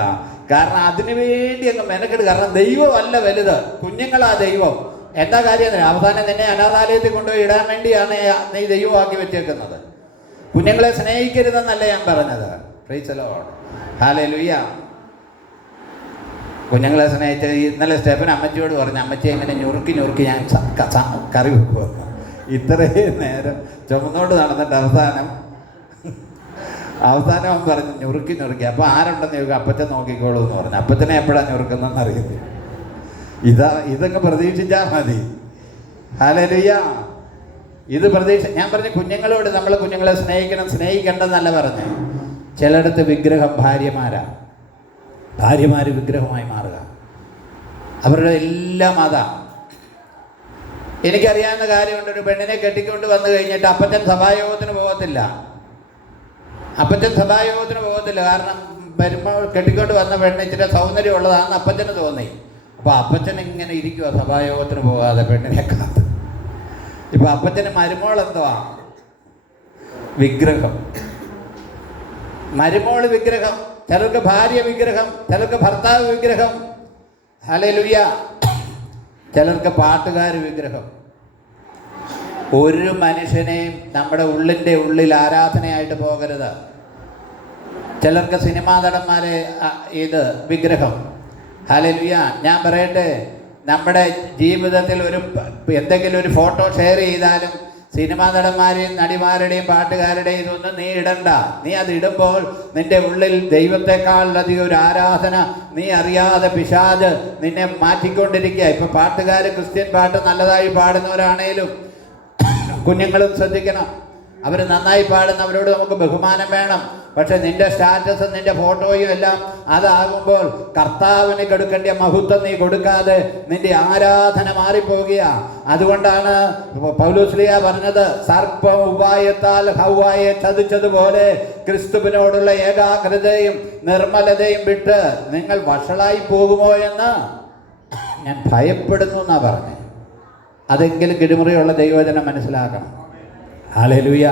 കാരണം അതിനു വേണ്ടി അങ്ങ് മെനക്കെടുക. കാരണം ദൈവമല്ല വലുത്, കുഞ്ഞുങ്ങളാ ദൈവം. എന്താ കാര്യം? അവസാനം നിന്നെ അനാഥാലയത്തിൽ കൊണ്ടുപോയി ഇടാൻ വേണ്ടിയാണ് നീ ദൈവമാക്കി വെച്ചേക്കുന്നത്. കുഞ്ഞുങ്ങളെ സ്നേഹിക്കരുതെന്നല്ല ഞാൻ പറഞ്ഞത്. Price the Lord. ഹല്ലേലൂയ. കുഞ്ഞുങ്ങളെ സ്നേഹിച്ച് ഇന്നലെ സ്റ്റെഫൻ അമ്മച്ചിയോട് പറഞ്ഞു, അമ്മച്ചി എങ്ങനെ ഞുറുക്കി ഞാൻ കറി വെക്കുമെന്ന്. ഇത്രയും നേരം ചുമന്നോണ്ട് നടന്നിട്ട് അവസാനം അവൻ പറഞ്ഞു ഞുറുക്കി. അപ്പോൾ ആരുണ്ടെന്ന് ചോദിക്കും, അപ്പച്ചൻ നോക്കിക്കോളൂ എന്ന് പറഞ്ഞു. അപ്പച്ചനെ എപ്പോഴാണ് ഞുറുക്കുന്നതെന്ന് അറിയത്തില്ല. ഇതൊക്കെ പ്രതീക്ഷിച്ചാൽ മതി. ഹല്ലേലൂയ. ഇത് ഞാൻ പറഞ്ഞു കുഞ്ഞുങ്ങളോട് നമ്മൾ കുഞ്ഞുങ്ങളെ സ്നേഹിക്കേണ്ടെന്നല്ല പറഞ്ഞു. ചിലയിടത്ത് വിഗ്രഹം ഭാര്യമാർ വിഗ്രഹമായി മാറുക. അവരുടെ എല്ലാം അതാ. എനിക്കറിയാവുന്ന കാര്യമുണ്ട്. ഒരു പെണ്ണിനെ കെട്ടിക്കൊണ്ട് വന്നു കഴിഞ്ഞിട്ട് അപ്പച്ചൻ സഭായോഗത്തിന് പോകത്തില്ല. കാരണം വരുമ്പോൾ കെട്ടിക്കൊണ്ട് വന്ന പെണ്ണ് ഇച്ചിരി സൗന്ദര്യം ഉള്ളതാണെന്ന് അപ്പച്ചന് തോന്നി. അപ്പോൾ അപ്പച്ചൻ ഇങ്ങനെ ഇരിക്കുക സഭായോഗത്തിന് പോകാതെ പെണ്ണിനെ കാത്ത്. ഇപ്പം അപ്പച്ചന് മരുമോൾ എന്തുവാ? വിഗ്രഹം. മരുമോള് വിഗ്രഹം, ചിലർക്ക് ഭാര്യ വിഗ്രഹം, ചിലർക്ക് ഭർത്താവ് വിഗ്രഹം. ഹല്ലേലൂയ. ചിലർക്ക് പാട്ടുകാർ വിഗ്രഹം. ഒരു മനുഷ്യനെയും നമ്മുടെ ഉള്ളിൽ ആരാധനയായിട്ട് പോകരുത്. ചിലർക്ക് സിനിമാ നടന്മാരെ വിഗ്രഹം. ഹല്ലേലൂയ. ഞാൻ പറയട്ടെ, നമ്മുടെ ജീവിതത്തിൽ എന്തെങ്കിലും ഒരു ഫോട്ടോ ഷെയർ ചെയ്താലും സിനിമാ നടന്മാരെയും നടിമാരുടെയും പാട്ടുകാരുടെയും ഇതൊന്നും നീ ഇടണ്ട. നീ അത് ഇടുമ്പോൾ നിന്റെ ഉള്ളിൽ ദൈവത്തെക്കാളധികം ഒരു ആരാധന നീ അറിയാതെ പിശാച് നിന്നെ മാറ്റിക്കൊണ്ടിരിക്കുക. ഇപ്പം പാട്ടുകാർ ക്രിസ്ത്യൻ പാട്ട് നല്ലതായി പാടുന്നവരാണേലും കുഞ്ഞുങ്ങളും ശ്രദ്ധിക്കണം. അവർ നന്നായി പാടുന്നവരോട് നമുക്ക് ബഹുമാനം വേണം. പക്ഷെ നിന്റെ സ്റ്റാറ്റസും നിന്റെ ഫോട്ടോയും എല്ലാം അതാകുമ്പോൾ കർത്താവിന് കൊടുക്കേണ്ട മഹത്വം നീ കൊടുക്കാതെ നിന്റെ ആരാധന മാറിപ്പോകുക. അതുകൊണ്ടാണ് പൗലോസ്ലീഹ പറഞ്ഞത്, സർപ്പം ഉപായത്താൽ ഹവ്വായെ ചതിച്ചതുപോലെ ക്രിസ്തുവിനോടുള്ള ഏകാഗ്രതയും നിർമ്മലതയും വിട്ട് നിങ്ങൾ വഷളായി പോകുമോ എന്ന് ഞാൻ ഭയപ്പെടുന്നു എന്നാ പറഞ്ഞത്. അതെങ്കിലും കിടുമുറിയുള്ള ദൈവവചനം മനസ്സിലാക്കണം. ഹല്ലേലൂയ.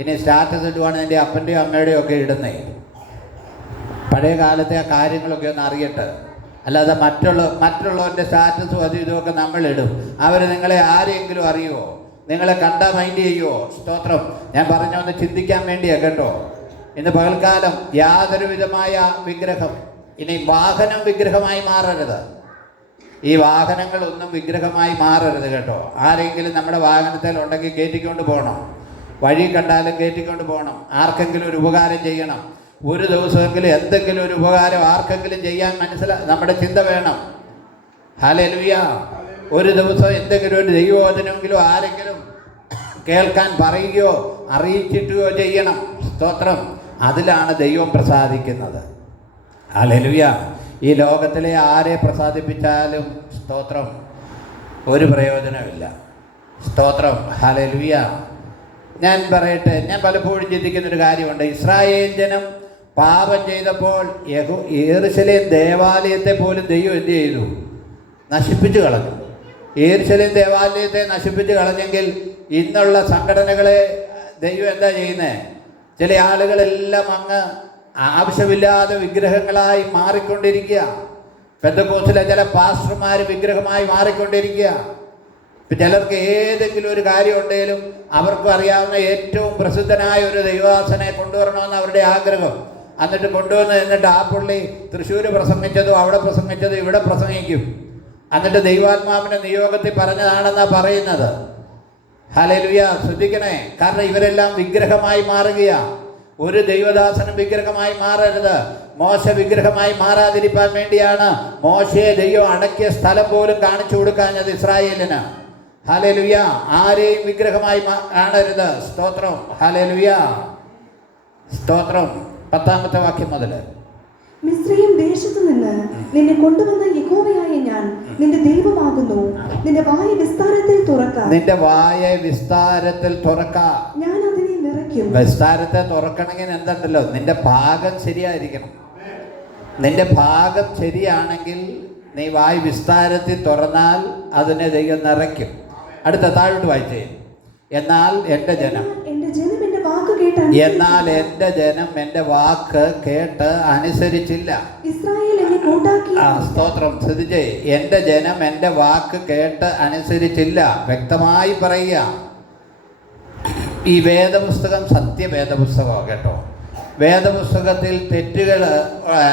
ഇനി സ്റ്റാറ്റസ് ഇടുവാണ് നിൻ്റെ അപ്പൻ്റെയോ അമ്മയുടെയോ ഒക്കെ ഇടുന്നേ. പഴയ കാലത്തെ ആ കാര്യങ്ങളൊക്കെ ഒന്ന് അറിയട്ടെ. അല്ലാതെ മറ്റുള്ളവരുടെ സ്റ്റാറ്റസും അതും ഇതുമൊക്കെ നമ്മളിടും. അവർ നിങ്ങളെ ആരെങ്കിലും അറിയുമോ? നിങ്ങളെ കണ്ടാൽ മൈൻഡ് ചെയ്യുമോ? സ്തോത്രം. ഞാൻ പറഞ്ഞൊന്ന് ചിന്തിക്കാൻ വേണ്ടിയാണ് കേട്ടോ. ഇന്ന് പകൽക്കാലം യാതൊരു വിധമായ വിഗ്രഹം. ഇനി വാഹനം വിഗ്രഹമായി മാറരുത്. ഈ വാഹനങ്ങളൊന്നും വിഗ്രഹമായി മാറരുത് കേട്ടോ. ആരെങ്കിലും നമ്മുടെ വാഹനത്തിൽ ഉണ്ടെങ്കിൽ കയറ്റിക്കൊണ്ട് പോകണം. വഴി കണ്ടാലും കയറ്റിക്കൊണ്ട് പോകണം. ആർക്കെങ്കിലും ഒരു ഉപകാരം ചെയ്യണം. ഒരു ദിവസമെങ്കിലും എന്തെങ്കിലും ഒരു ഉപകാരം ആർക്കെങ്കിലും ചെയ്യാൻ നമ്മുടെ ചിന്ത വേണം. ഹല്ലേലൂയ. ഒരു ദിവസം എന്തെങ്കിലും ഒരു ദൈവവചനമെങ്കിലും ആരെങ്കിലും കേൾക്കാൻ പറയുകയോ അറിയിച്ചിട്ടുകയോ ചെയ്യണം. സ്തോത്രം. അതിലാണ് ദൈവം പ്രസാദിക്കുന്നത്. ഹല്ലേലൂയ. ഈ ലോകത്തിലെ ആരെ പ്രസാദിപ്പിച്ചാലും സ്തോത്രം ഒരു പ്രയോജനമില്ല. സ്തോത്രം. ഹല്ലേലൂയ. ഞാൻ പറയട്ടെ, ഞാൻ പലപ്പോഴും ചിന്തിക്കുന്നൊരു കാര്യമുണ്ട്. ഇസ്രായേൽ ജനം പാപം ചെയ്തപ്പോൾ യെരൂശലേം ദേവാലയത്തെ പോലും ദൈവം എന്ത് ചെയ്തു? നശിപ്പിച്ചു കളഞ്ഞു. യെരൂശലേം ദേവാലയത്തെ നശിപ്പിച്ചു കളഞ്ഞെങ്കിൽ ഇന്നുള്ള സംഘടനകളെ ദൈവം എന്താ ചെയ്യുന്നത്? ചില ആളുകളെല്ലാം അങ്ങ് ആവശ്യമില്ലാതെ വിഗ്രഹങ്ങളായി മാറിക്കൊണ്ടിരിക്കുക. പെന്തക്കോസ്തിലെ ചില പാസ്റ്റർമാർ വിഗ്രഹമായി മാറിക്കൊണ്ടിരിക്കുക. ഇപ്പം ചിലർക്ക് ഏതെങ്കിലും ഒരു കാര്യം ഉണ്ടെങ്കിലും അവർക്കും അറിയാവുന്ന ഏറ്റവും പ്രസിദ്ധനായ ഒരു ദൈവദാസനെ കൊണ്ടുവരണമെന്ന് അവരുടെ ആഗ്രഹം. എന്നിട്ട് ആ പുള്ളി തൃശ്ശൂർ പ്രസംഗിച്ചതും അവിടെ പ്രസംഗിച്ചതും ഇവിടെ പ്രസംഗിക്കും. എന്നിട്ട് ദൈവാത്മാവിൻ്റെ നിയോഗത്തിൽ പറഞ്ഞതാണെന്നാണ് പറയുന്നത്. ഹല്ലേലൂയ. ശ്രദ്ധിക്കണേ. കാരണം ഇവരെല്ലാം വിഗ്രഹമായി മാറുകയാണ്. ഒരു ദൈവദാസനും വിഗ്രഹമായി മാറരുത്. മോശ വിഗ്രഹമായി മാറാതിരിക്കാൻ വേണ്ടിയാണ് മോശയെ ദൈവം അടക്കിയ സ്ഥലം പോലും കാണിച്ചു കൊടുക്കാഞ്ഞത് ഇസ്രായേലിന്. ഹല്ലേലൂയ. ആരെയും വിഗ്രഹമായി കാണരുത്. സ്തോത്രം. ഹല്ലേലൂയ. സ്തോത്രം. 10-ാമത്തെ വാക്യം മുതൽ. മിസ്രയീം ദേശത്തു നിന്ന് നിന്നെ കൊണ്ടുവന്ന യഹോവയായ ഞാൻ നിന്റെ ദൈവമാകുന്നു. നിന്റെ വായ വിസ്താരത്തിൽ തുറക്ക. നിന്റെ വായ വിസ്താരത്തിൽ തുറക്ക. ഞാൻ അതിനെ നിറയ്ക്കും. വിസ്താരത്തെ തുറക്കണമെങ്കിൽ എന്തുണ്ടല്ലോ? നിന്റെ ഭാഗം ശരിയായിരിക്കണം. നിന്റെ ഭാഗം ശരിയാണെങ്കിൽ നീ വായ വിസ്താരത്തിൽ തുറന്നാൽ അതിനെ ദൈവം നിറയ്ക്കും. അടുത്ത താഴോട്ട് വായിച്ചേ. എന്നാൽ എൻ്റെ ജനം എൻ്റെ വാക്ക് കേട്ട് അനുസരിച്ചില്ല. സ്തോത്രം. ശ്രദ്ധിച്ചേ. എൻ്റെ ജനം എൻ്റെ വാക്ക് കേട്ട് അനുസരിച്ചില്ല. വ്യക്തമായി പറയുക. ഈ വേദപുസ്തകം സത്യവേദപുസ്തകമാണ് കേട്ടോ. വേദപുസ്തകത്തിൽ തെറ്റുകൾ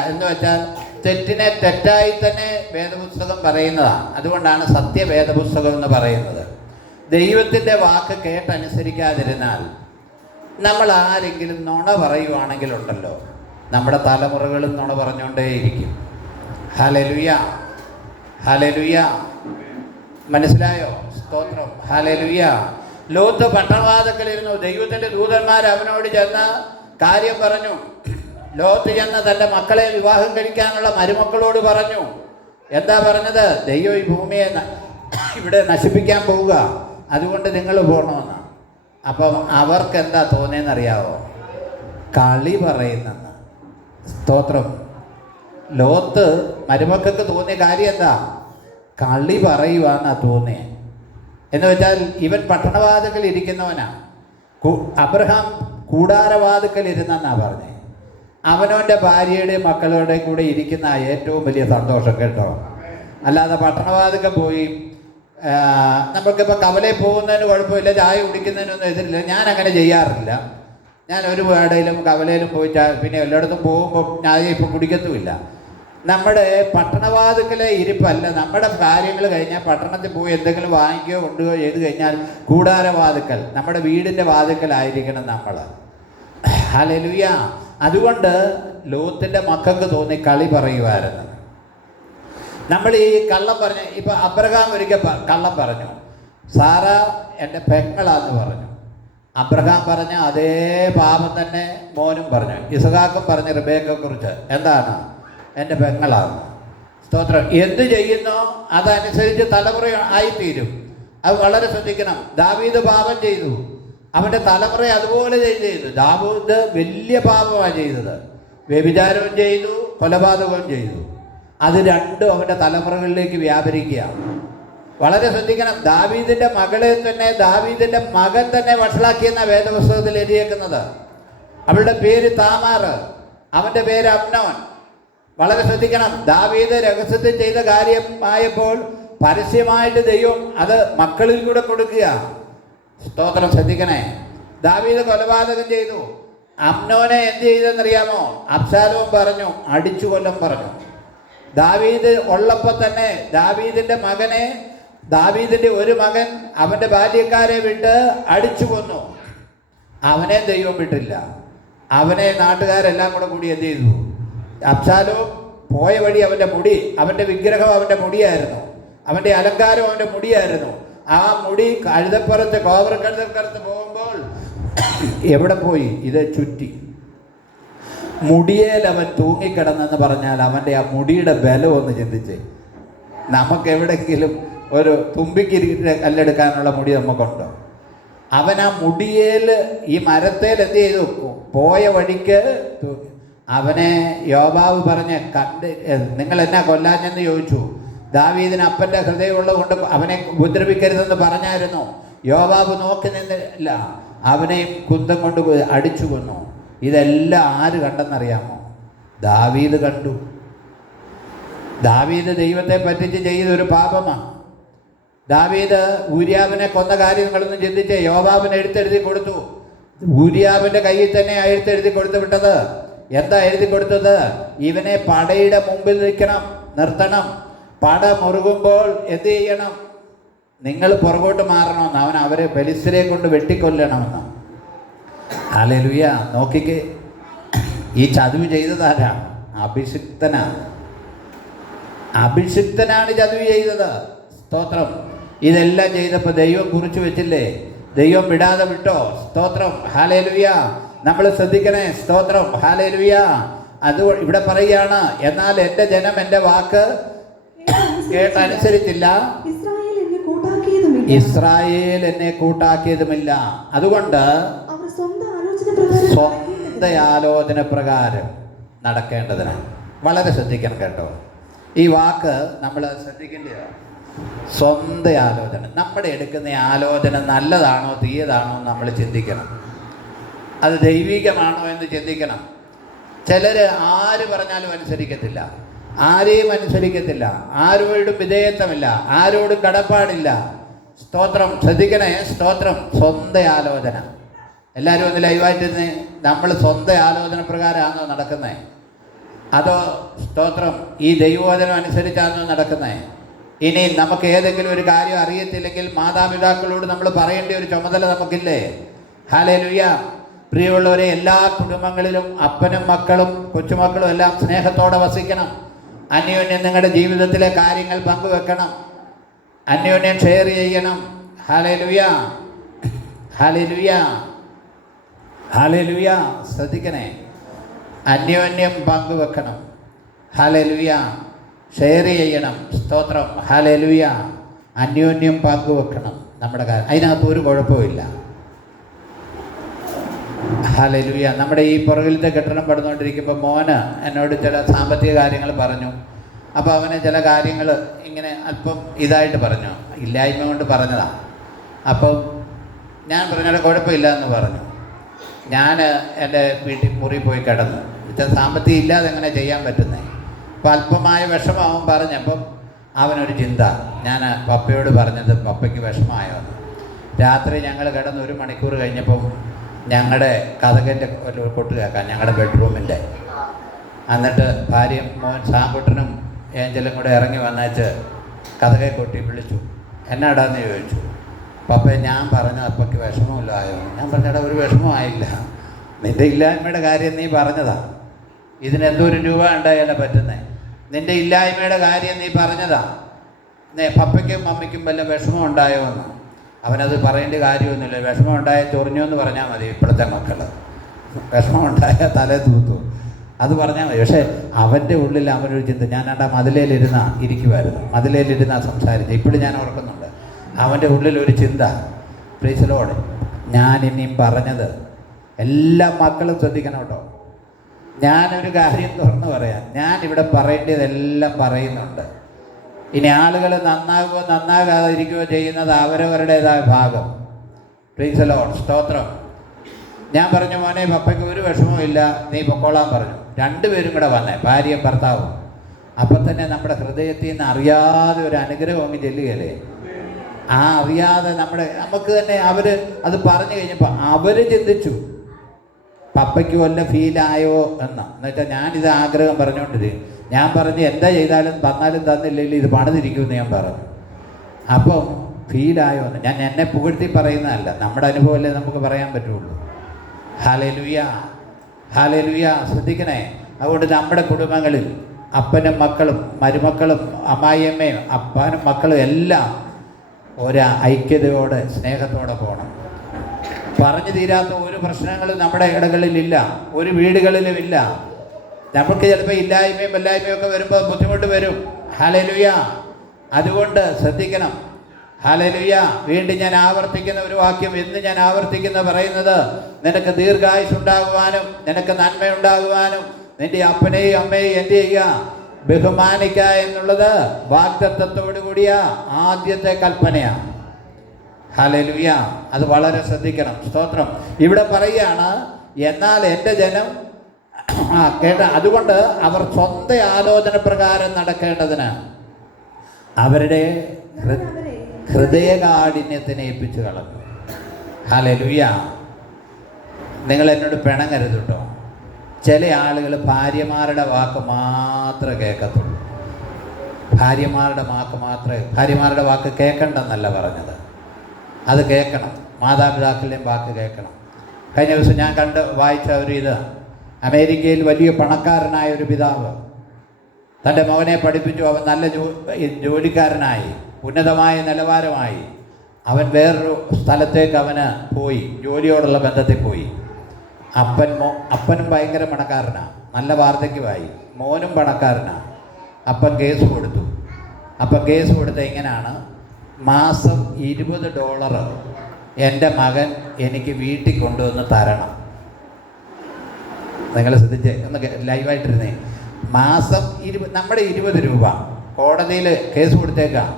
എന്ന് വെച്ചാൽ തെറ്റിനെ തെറ്റായി തന്നെ വേദപുസ്തകം പറയുന്നതാണ്. അതുകൊണ്ടാണ് സത്യവേദപുസ്തകം എന്ന് പറയുന്നത്. ദൈവത്തിൻ്റെ വാക്ക് കേട്ടനുസരിക്കാതിരുന്നാൽ നമ്മൾ ആരെങ്കിലും നുണ പറയുവാണെങ്കിലുണ്ടല്ലോ, നമ്മുടെ തലമുറകളും നുണ പറഞ്ഞുകൊണ്ടേയിരിക്കും. ഹല്ലേലൂയ. ഹല്ലേലൂയ. മനസ്സിലായോ? സ്തോത്രം. ഹല്ലേലൂയ. ലോത്ത് പട്ടണവാതിൽക്കലിരുന്നു. ദൈവത്തിൻ്റെ ദൂതന്മാർ അവനോട് ചെന്ന് കാര്യം പറഞ്ഞു. ലോത്ത് ചെന്ന് തൻ്റെ മക്കളെ വിവാഹം കഴിക്കാനുള്ള മരുമക്കളോട് പറഞ്ഞു. എന്താ പറഞ്ഞത്? ദൈവം ഈ ഭൂമിയെ ഇവിടെ നശിപ്പിക്കാൻ പോവുക, അതുകൊണ്ട് നിങ്ങൾ പോകണമെന്ന്. അപ്പം അവർക്ക് എന്താ തോന്നിയെന്നറിയാവോ? കളി പറയുന്നെന്ന്. സ്തോത്രം. ലോത്ത് മരുമക്കൾക്ക് തോന്നിയ കാര്യം എന്താ? കളി പറയുവാന്നാ തോന്നിയത്. എന്ന് വെച്ചാൽ ഇവൻ പട്ടണവാതിക്കൽ ഇരിക്കുന്നവനാ. അബ്രഹാം കൂടാരവാതിക്കൽ ഇരുന്നെന്നാ പറഞ്ഞത്. അവനവൻ്റെ ഭാര്യയുടെയും മക്കളുടെയും കൂടെ ഇരിക്കുന്ന ഏറ്റവും വലിയ സന്തോഷം കേട്ടോ. അല്ലാതെ പട്ടണവാതിക്കൽ പോയി നമുക്കിപ്പോൾ കവലയിൽ പോകുന്നതിന് കുഴപ്പമില്ല, ചായ കുടിക്കുന്നതിനൊന്നും എതിരില്ല. ഞാൻ അങ്ങനെ ചെയ്യാറില്ല. ഞാൻ ഒരു വേടയിലും കവലയിലും പോയി പിന്നെ എല്ലായിടത്തും പോകുമ്പോൾ ചായ ഇപ്പം കുടിക്കത്തുമില്ല. നമ്മുടെ പട്ടണവാതിക്കലെ ഇരിപ്പല്ല. നമ്മുടെ കാര്യങ്ങൾ കഴിഞ്ഞാൽ പട്ടണത്തിൽ പോയി എന്തെങ്കിലും വാങ്ങിക്കുകയോ കൊണ്ടുപോയോ ചെയ്ത് കഴിഞ്ഞാൽ കൂടാരവാതിക്കൽ, നമ്മുടെ വീടിൻ്റെ വാതിക്കലായിരിക്കണം നമ്മൾ. ഹല്ലേലൂയ. അതുകൊണ്ട് ലോത്തിൻ്റെ മക്കൾക്ക് തോന്നി കളി പറയുമായിരുന്നു. നമ്മൾ ഈ കള്ളം പറഞ്ഞ് ഇപ്പം അബ്രഹാം ഒരിക്കൽ കള്ളം പറഞ്ഞു. സാറ എൻ്റെ പെങ്ങളാന്ന് പറഞ്ഞു. അബ്രഹാം പറഞ്ഞ അതേ പാപം തന്നെ മോനും പറഞ്ഞു. ഇസഹാക്കും പറഞ്ഞു റിബേക്കയെക്കുറിച്ച്. എന്താണ്? എൻ്റെ പെങ്ങളാണ്. സ്തോത്രം. എന്ത് ചെയ്യുന്നോ അതനുസരിച്ച് തലമുറ ആയിത്തീരും. അത് വളരെ ശ്രദ്ധിക്കണം. ദാവീദ് പാപം ചെയ്തു, അവൻ്റെ തലമുറ അതുപോലെ ചെയ്തു. ദാവീദ് വലിയ പാപമാണ് ചെയ്തത്. വ്യഭിചാരവും ചെയ്തു, കൊലപാതകവും ചെയ്തു. അത് രണ്ടും അവൻ്റെ തലമുറകളിലേക്ക് വ്യാപരിക്കുക. വളരെ ശ്രദ്ധിക്കണം. ദാവീദിൻ്റെ മകളെ തന്നെ ദാവീദിൻ്റെ മകൻ തന്നെ വഷളാക്കിയെന്ന വേദപുസ്തകത്തിൽ എഴുതിയേക്കുന്നത്. അവളുടെ പേര് താമാർ, അവൻ്റെ പേര് അമ്നോൻ. വളരെ ശ്രദ്ധിക്കണം. ദാവീദ് രഹസ്യത്തിൽ ചെയ്ത കാര്യമായപ്പോൾ പരസ്യമായിട്ട് ദൈവം അത് മക്കളിൽ കൂടെ കൊടുക്കുക. സ്തോത്രം. ശ്രദ്ധിക്കണേ. ദാവീദ് കൊലപാതകം ചെയ്തു. അമ്നോനെ എന്ത് ചെയ്തെന്നറിയാമോ? അബ്ശാലോം പറഞ്ഞു, അടിച്ചു കൊല്ലം പറഞ്ഞു. ദാവീദ് ഉള്ളപ്പോൾ തന്നെ ദാവീദിൻ്റെ ഒരു മകൻ അവൻ്റെ ബാല്യക്കാരെ വിട്ട് അടിച്ചു കൊന്നു. അവനെ ദൈവം വിട്ടില്ല. അവനെ നാട്ടുകാരെല്ലാം കൂടി എന്ത് ചെയ്തു? അബ്ശാലോം പോയ വഴി അവൻ്റെ വിഗ്രഹം അവൻ്റെ മുടിയായിരുന്നു, അവൻ്റെ അലങ്കാരം അവൻ്റെ മുടിയായിരുന്നു. ആ മുടി കഴുതപ്പുറത്ത് കോവർ കഴുതപ്പുറത്ത് പോകുമ്പോൾ എവിടെ പോയി? ഇത് ചുറ്റി. മുടിയേൽ അവൻ തൂങ്ങിക്കിടന്നെന്ന് പറഞ്ഞാൽ അവൻ്റെ ആ മുടിയുടെ ബലം ഒന്ന് ചിന്തിച്ച്. നമുക്ക് എവിടെയെങ്കിലും ഒരു തുമ്പിക്കിരിട്ട് കല്ലെടുക്കാനുള്ള മുടി നമുക്കുണ്ടോ? അവൻ ആ മുടിയേൽ ഈ മരത്തേൽ എന്ത് ചെയ്തു? പോയ വഴിക്ക് അവനെ യോബാബ് പറഞ്ഞ് കണ്ട് നിങ്ങൾ എന്നാ കൊല്ലാഞ്ഞെന്ന് ചോദിച്ചു. ദാവീദിന് അപ്പൻ്റെ ഹൃദയമുള്ളത് കൊണ്ട് അവനെ ഉപദ്രവിക്കരുതെന്ന് പറഞ്ഞായിരുന്നു. യോബാബ് നോക്കി നിന്നില്ല, അവനെയും കുന്തം കൊണ്ട് അടിച്ചു കൊന്നു. ഇതെല്ലാം ആര് കണ്ടെന്നറിയാമോ? ദാവീദ് കണ്ടു. ദാവീദ് ദൈവത്തെ പറ്റിച്ച് ചെയ്തൊരു പാപമാണ്. ദാവീദ് ഊര്യാവിനെ കൊന്ന കാര്യം നിങ്ങളൊന്നും ചിന്തിച്ചേ. യോബാബിന് എഴുത്തെഴുതി കൊടുത്തു. ഊര്യാവിൻ്റെ കയ്യിൽ തന്നെ എഴുത്തെഴുതി കൊടുത്തു വിട്ടത്. എന്താ എഴുതി കൊടുത്തത്? ഇവനെ പടയുടെ മുമ്പിൽ നിർത്തണം. പട മുറുകുമ്പോൾ എന്ത് ചെയ്യണം? നിങ്ങൾ പുറകോട്ട് മാറണമെന്ന്. അവരെ ഫെലിസ്ത്യരെ കൊണ്ട് വെട്ടിക്കൊല്ലണമെന്ന്. ഹല്ലേലൂയ. നോക്കിക്കേ, ഈ ചതിവ് ചെയ്തതാരാ? അഭിഷിക്തനാണ് ചതിവ് ചെയ്തത്. സ്തോത്രം. ഇതെല്ലാം ചെയ്തപ്പോൾ ദൈവം കുറിച്ച് വെച്ചില്ലേ? ദൈവം വിടാതെ വിട്ടോ? സ്തോത്രം. ഹല്ലേലൂയ. നമ്മൾ ശ്രദ്ധിക്കണേ. സ്തോത്രം. ഹല്ലേലൂയ. അത് ഇവിടെ പറയുകയാണ്, എന്നാൽ എൻ്റെ ജനം എൻ്റെ വാക്ക് കേട്ടനുസരിച്ചില്ല, ഇസ്രായേൽ എന്നെ കൂട്ടാക്കിയതുമില്ല. അതുകൊണ്ട് സ്വന്ത ആലോചന പ്രകാരം നടക്കേണ്ടതിന് വളരെ ശ്രദ്ധിക്കണം കേട്ടോ. ഈ വാക്ക് നമ്മൾ ശ്രദ്ധിക്കേണ്ടതാണ്. സ്വന്തം ആലോചന. നമ്മുടെ എടുക്കുന്ന ആലോചന നല്ലതാണോ തീയതാണോ നമ്മൾ ചിന്തിക്കണം. അത് ദൈവികമാണോ എന്ന് ചിന്തിക്കണം. ചിലർ ആര് പറഞ്ഞാലും അനുസരിക്കത്തില്ല, ആരെയും അനുസരിക്കത്തില്ല, ആരോടും വിധേയത്വമില്ല, ആരോടും കടപ്പാടില്ല. സ്തോത്രം. ശ്രദ്ധിക്കണേ. സ്തോത്രം. സ്വന്തം ആലോചന. എല്ലാവരും ഒന്ന് ലൈവായിട്ടിരുന്ന് നമ്മൾ സ്വന്തം ആലോചന പ്രകാരമാണോ നടക്കുന്നത്? അതോ സ്തോത്രം ഈ ദൈവവചനം അനുസരിച്ചാണോ നടക്കുന്നത്? ഇനി നമുക്ക് ഏതെങ്കിലും ഒരു കാര്യം അറിയത്തില്ലെങ്കിൽ മാതാപിതാക്കളോട് നമ്മൾ പറയേണ്ട ഒരു ചുമതല നമുക്കില്ലേ? ഹല്ലേലൂയ. പ്രിയമുള്ളവരെ, എല്ലാ കുടുംബങ്ങളിലും അപ്പനും മക്കളും കൊച്ചുമക്കളും എല്ലാം സ്നേഹത്തോടെ വസിക്കണം. അന്യോന്യം നിങ്ങളുടെ ജീവിതത്തിലെ കാര്യങ്ങൾ പങ്കുവെക്കണം. അന്യോന്യം ഷെയർ ചെയ്യണം. ഹല്ലേലൂയ. ഹല്ലേലൂയ. ഹല്ലേലൂയ. ശ്രദ്ധിക്കണേ. അന്യോന്യം പങ്കുവെക്കണം. ഹല്ലേലൂയ. ഷെയർ ചെയ്യണം. സ്തോത്രം. ഹല്ലേലൂയ. അന്യോന്യം പങ്കുവെക്കണം നമ്മുടെ കാര്യം. അതിനകത്ത് ഒരു കുഴപ്പമില്ല. ഹല്ലേലൂയ. നമ്മുടെ ഈ പുറകിലത്തെ കെട്ടിടം പടുന്നുകൊണ്ടിരിക്കുമ്പോൾ മോന് എന്നോട് ചില സാമ്പത്തിക കാര്യങ്ങൾ പറഞ്ഞു. അപ്പോൾ അവന് ചില കാര്യങ്ങൾ ഇങ്ങനെ അല്പം ഇതായിട്ട് പറഞ്ഞു, ഇല്ലായ്മ കൊണ്ട് പറഞ്ഞതാണ്. അപ്പം ഞാൻ പറഞ്ഞാൽ കുഴപ്പമില്ല എന്ന് പറഞ്ഞു. ഞാൻ എൻ്റെ വീട്ടിൽ മുറി പോയി കിടന്നു. സാമ്പത്തികം ഇല്ലാതെ എങ്ങനെ ചെയ്യാൻ പറ്റുന്നത്? അപ്പോൾ അല്പമായ വിഷമം അവൻ പറഞ്ഞപ്പം അവനൊരു ചിന്ത. ഞാൻ പപ്പയോട് പറഞ്ഞത് പപ്പയ്ക്ക് വിഷമമായോ എന്ന്. രാത്രി ഞങ്ങൾ കിടന്ന് 1 മണിക്കൂർ കഴിഞ്ഞപ്പം ഞങ്ങളുടെ കഥകിൻ്റെ ഒരു കൊട്ട് കേൾക്കാം, ഞങ്ങളുടെ ബെഡ്റൂമിൻ്റെ. എന്നിട്ട് ഭാര്യയും മോൻ സാമ്പുട്ടനും ഏഞ്ചലും കൂടെ ഇറങ്ങി വന്നേച്ച് കഥകെ കൊട്ടി വിളിച്ചു. എന്നാടാന്ന് ചോദിച്ചു. പപ്പയെ ഞാൻ പറഞ്ഞ അപ്പയ്ക്ക് വിഷമമില്ലായോ? ഞാൻ പറഞ്ഞടാ ഒരു വിഷമമായില്ല, നിൻ്റെ ഇല്ലായ്മയുടെ കാര്യം നീ പറഞ്ഞതാ. ഇതിനെന്തോ 1 രൂപ ഉണ്ടായാലേ പറ്റുന്നേ. നിൻ്റെ ഇല്ലായ്മയുടെ കാര്യം നീ പറഞ്ഞതാ. പപ്പയ്ക്കും മമ്മിക്കും വല്ല വിഷമം ഉണ്ടായോ എന്ന്. അവനത് പറയേണ്ട കാര്യമൊന്നുമില്ല. വിഷമം ഉണ്ടായാൽ ചൊറിഞ്ഞു എന്ന് പറഞ്ഞാൽ മതി. ഇപ്പോഴത്തെ മക്കൾ വിഷമം ഉണ്ടായാൽ തലേ തൂത്തു അത് പറഞ്ഞാൽ മതി. പക്ഷേ അവൻ്റെ ഉള്ളിൽ അവനൊരു ചിന്ത. ഞാൻ ഇരിക്കുമായിരുന്നു, മതിലേലിരുന്ന സംസാരിച്ച് ഇപ്പോഴും ഞാൻ ഓർക്കുന്നുണ്ട്. അവൻ്റെ ഉള്ളിലൊരു ചിന്ത. Price the Lord. ഞാൻ ഇനിയും പറഞ്ഞത് എല്ലാ മക്കളും ശ്രദ്ധിക്കണം കേട്ടോ. ഞാനൊരു കാര്യം തുറന്ന് പറയാം. ഞാനിവിടെ പറയേണ്ടതെല്ലാം പറയുന്നുണ്ട്. ഇനി ആളുകൾ നന്നാകുകയോ നന്നാകാതിരിക്കുകയോ ചെയ്യുന്നത് അവരവരുടേതായ ഭാഗം. Price the Lord. സ്തോത്രം. ഞാൻ പറഞ്ഞു, മോനെ പപ്പയ്ക്ക് ഒരു വിഷമവും ഇല്ല, നീ പൊക്കോളാൻ പറഞ്ഞു. 2 പേരും കൂടെ വന്നേ, ഭാര്യയും ഭർത്താവും. അപ്പം തന്നെ നമ്മുടെ ഹൃദയത്തിൽ നിന്ന് അറിയാതെ ഒരു അനുഗ്രഹം അങ്ങ് ചെല്ലുകയല്ലേ. ആ അറിയാതെ നമുക്ക് തന്നെ അവർ അത് പറഞ്ഞു കഴിഞ്ഞപ്പോൾ അവർ ചിന്തിച്ചു പപ്പയ്ക്ക് വല്ല ഫീലായോ എന്നുവെച്ചാൽ ഞാനിത് ആഗ്രഹം പറഞ്ഞുകൊണ്ടിരിക്കും. ഞാൻ പറഞ്ഞ് എന്താ ചെയ്താലും തന്നാലും തന്നില്ലെങ്കിൽ ഇത് പണിതിരിക്കുമെന്ന് ഞാൻ പറഞ്ഞു. അപ്പം ഫീലായോ എന്ന്. ഞാൻ എന്നെ പുകഴ്ത്തി പറയുന്നതല്ല, നമ്മുടെ അനുഭവമല്ലേ നമുക്ക് പറയാൻ പറ്റുള്ളൂ. ഹല്ലേലൂയ. ഹല്ലേലൂയ. ശ്രദ്ധിക്കണേ. അതുകൊണ്ട് നമ്മുടെ കുടുംബങ്ങളിൽ അപ്പനും മക്കളും മരുമക്കളും അമ്മായിയമ്മയും അപ്പനും മക്കളും എല്ലാം ഒരു ഐക്യതയോടെ സ്നേഹത്തോടെ പോകണം. പറഞ്ഞു തീരാത്ത ഒരു പ്രശ്നങ്ങളും നമ്മുടെ ഇടകളിലില്ല, ഒരു വീടുകളിലും ഇല്ല. നമുക്ക് ചിലപ്പോൾ ഇല്ലായ്മയും വല്ലായ്മയും ഒക്കെ വരുമ്പോൾ ബുദ്ധിമുട്ട് വരും. ഹല്ലേലൂയ. അതുകൊണ്ട് ശ്രദ്ധിക്കണം. ഹല്ലേലൂയ. വീണ്ടും ഞാൻ ആവർത്തിക്കുന്ന ഒരു വാക്യം, എന്ന് ഞാൻ ആവർത്തിക്കുന്ന പറയുന്നത്, നിനക്ക് ദീർഘായുസ് ഉണ്ടാകുവാനും നിനക്ക് നന്മയുണ്ടാകുവാനും നിന്റെ അപ്പനെയും അമ്മയെയും എന്ത് ചെയ്യുക? ബഹുമാനിക്കുക എന്നുള്ളത് വാഗ്ദത്തത്തോടു കൂടിയ ആദ്യത്തെ കൽപ്പനയാണ്. ഹല്ലേലൂയ. അത് വളരെ ശ്രദ്ധിക്കണം. സ്തോത്രം. ഇവിടെ പറയുകയാണ്, എന്നാൽ എൻ്റെ ജനം കേട്ട, അതുകൊണ്ട് അവർ സ്വന്തം ആലോചന പ്രകാരം നടക്കേണ്ടതിന് അവരുടെ ഹൃദയകാഠിന്യത്തിനെ ഏൽപ്പിച്ചു കളഞ്ഞു. ഹല്ലേലൂയ. നിങ്ങൾ എന്നോട് പിണങ്ങരുത് കേട്ടോ. ചില ആളുകൾ ഭാര്യമാരുടെ വാക്ക് മാത്രമേ കേൾക്കത്തുള്ളൂ. ഭാര്യമാരുടെ വാക്ക് കേൾക്കണ്ടെന്നല്ല പറഞ്ഞത്, അത് കേൾക്കണം. മാതാപിതാക്കളുടെയും വാക്ക് കേൾക്കണം. കഴിഞ്ഞ ദിവസം ഞാൻ വായിച്ച ഒരു ഇത്, അമേരിക്കയിൽ വലിയ പണക്കാരനായ ഒരു പിതാവ് തൻ്റെ മകനെ പഠിപ്പിച്ചു. അവൻ നല്ല ജോലിക്കാരനായി, ഉന്നതമായ നിലവാരമായി. അവൻ വേറൊരു സ്ഥലത്തേക്ക് അവന് പോയി, ജോലിയോടുള്ള ബന്ധത്തിൽ പോയി. അപ്പനും ഭയങ്കര പണക്കാരനാണ്, നല്ല വാർദ്ധക്യമായി. മോനും പണക്കാരനാണ്. അപ്പൻ കേസ് കൊടുത്തു. ഇങ്ങനെയാണ്, മാസം $20 എൻ്റെ മകൻ എനിക്ക് വീട്ടിൽ കൊണ്ടുവന്ന് തരണം. നിങ്ങൾ ശ്രദ്ധിച്ച് ഒന്ന് ലൈവായിട്ടിരുന്നേ. മാസം നമ്മുടെ 20 രൂപ കോടതിയിൽ കേസ് കൊടുത്തേക്കാം.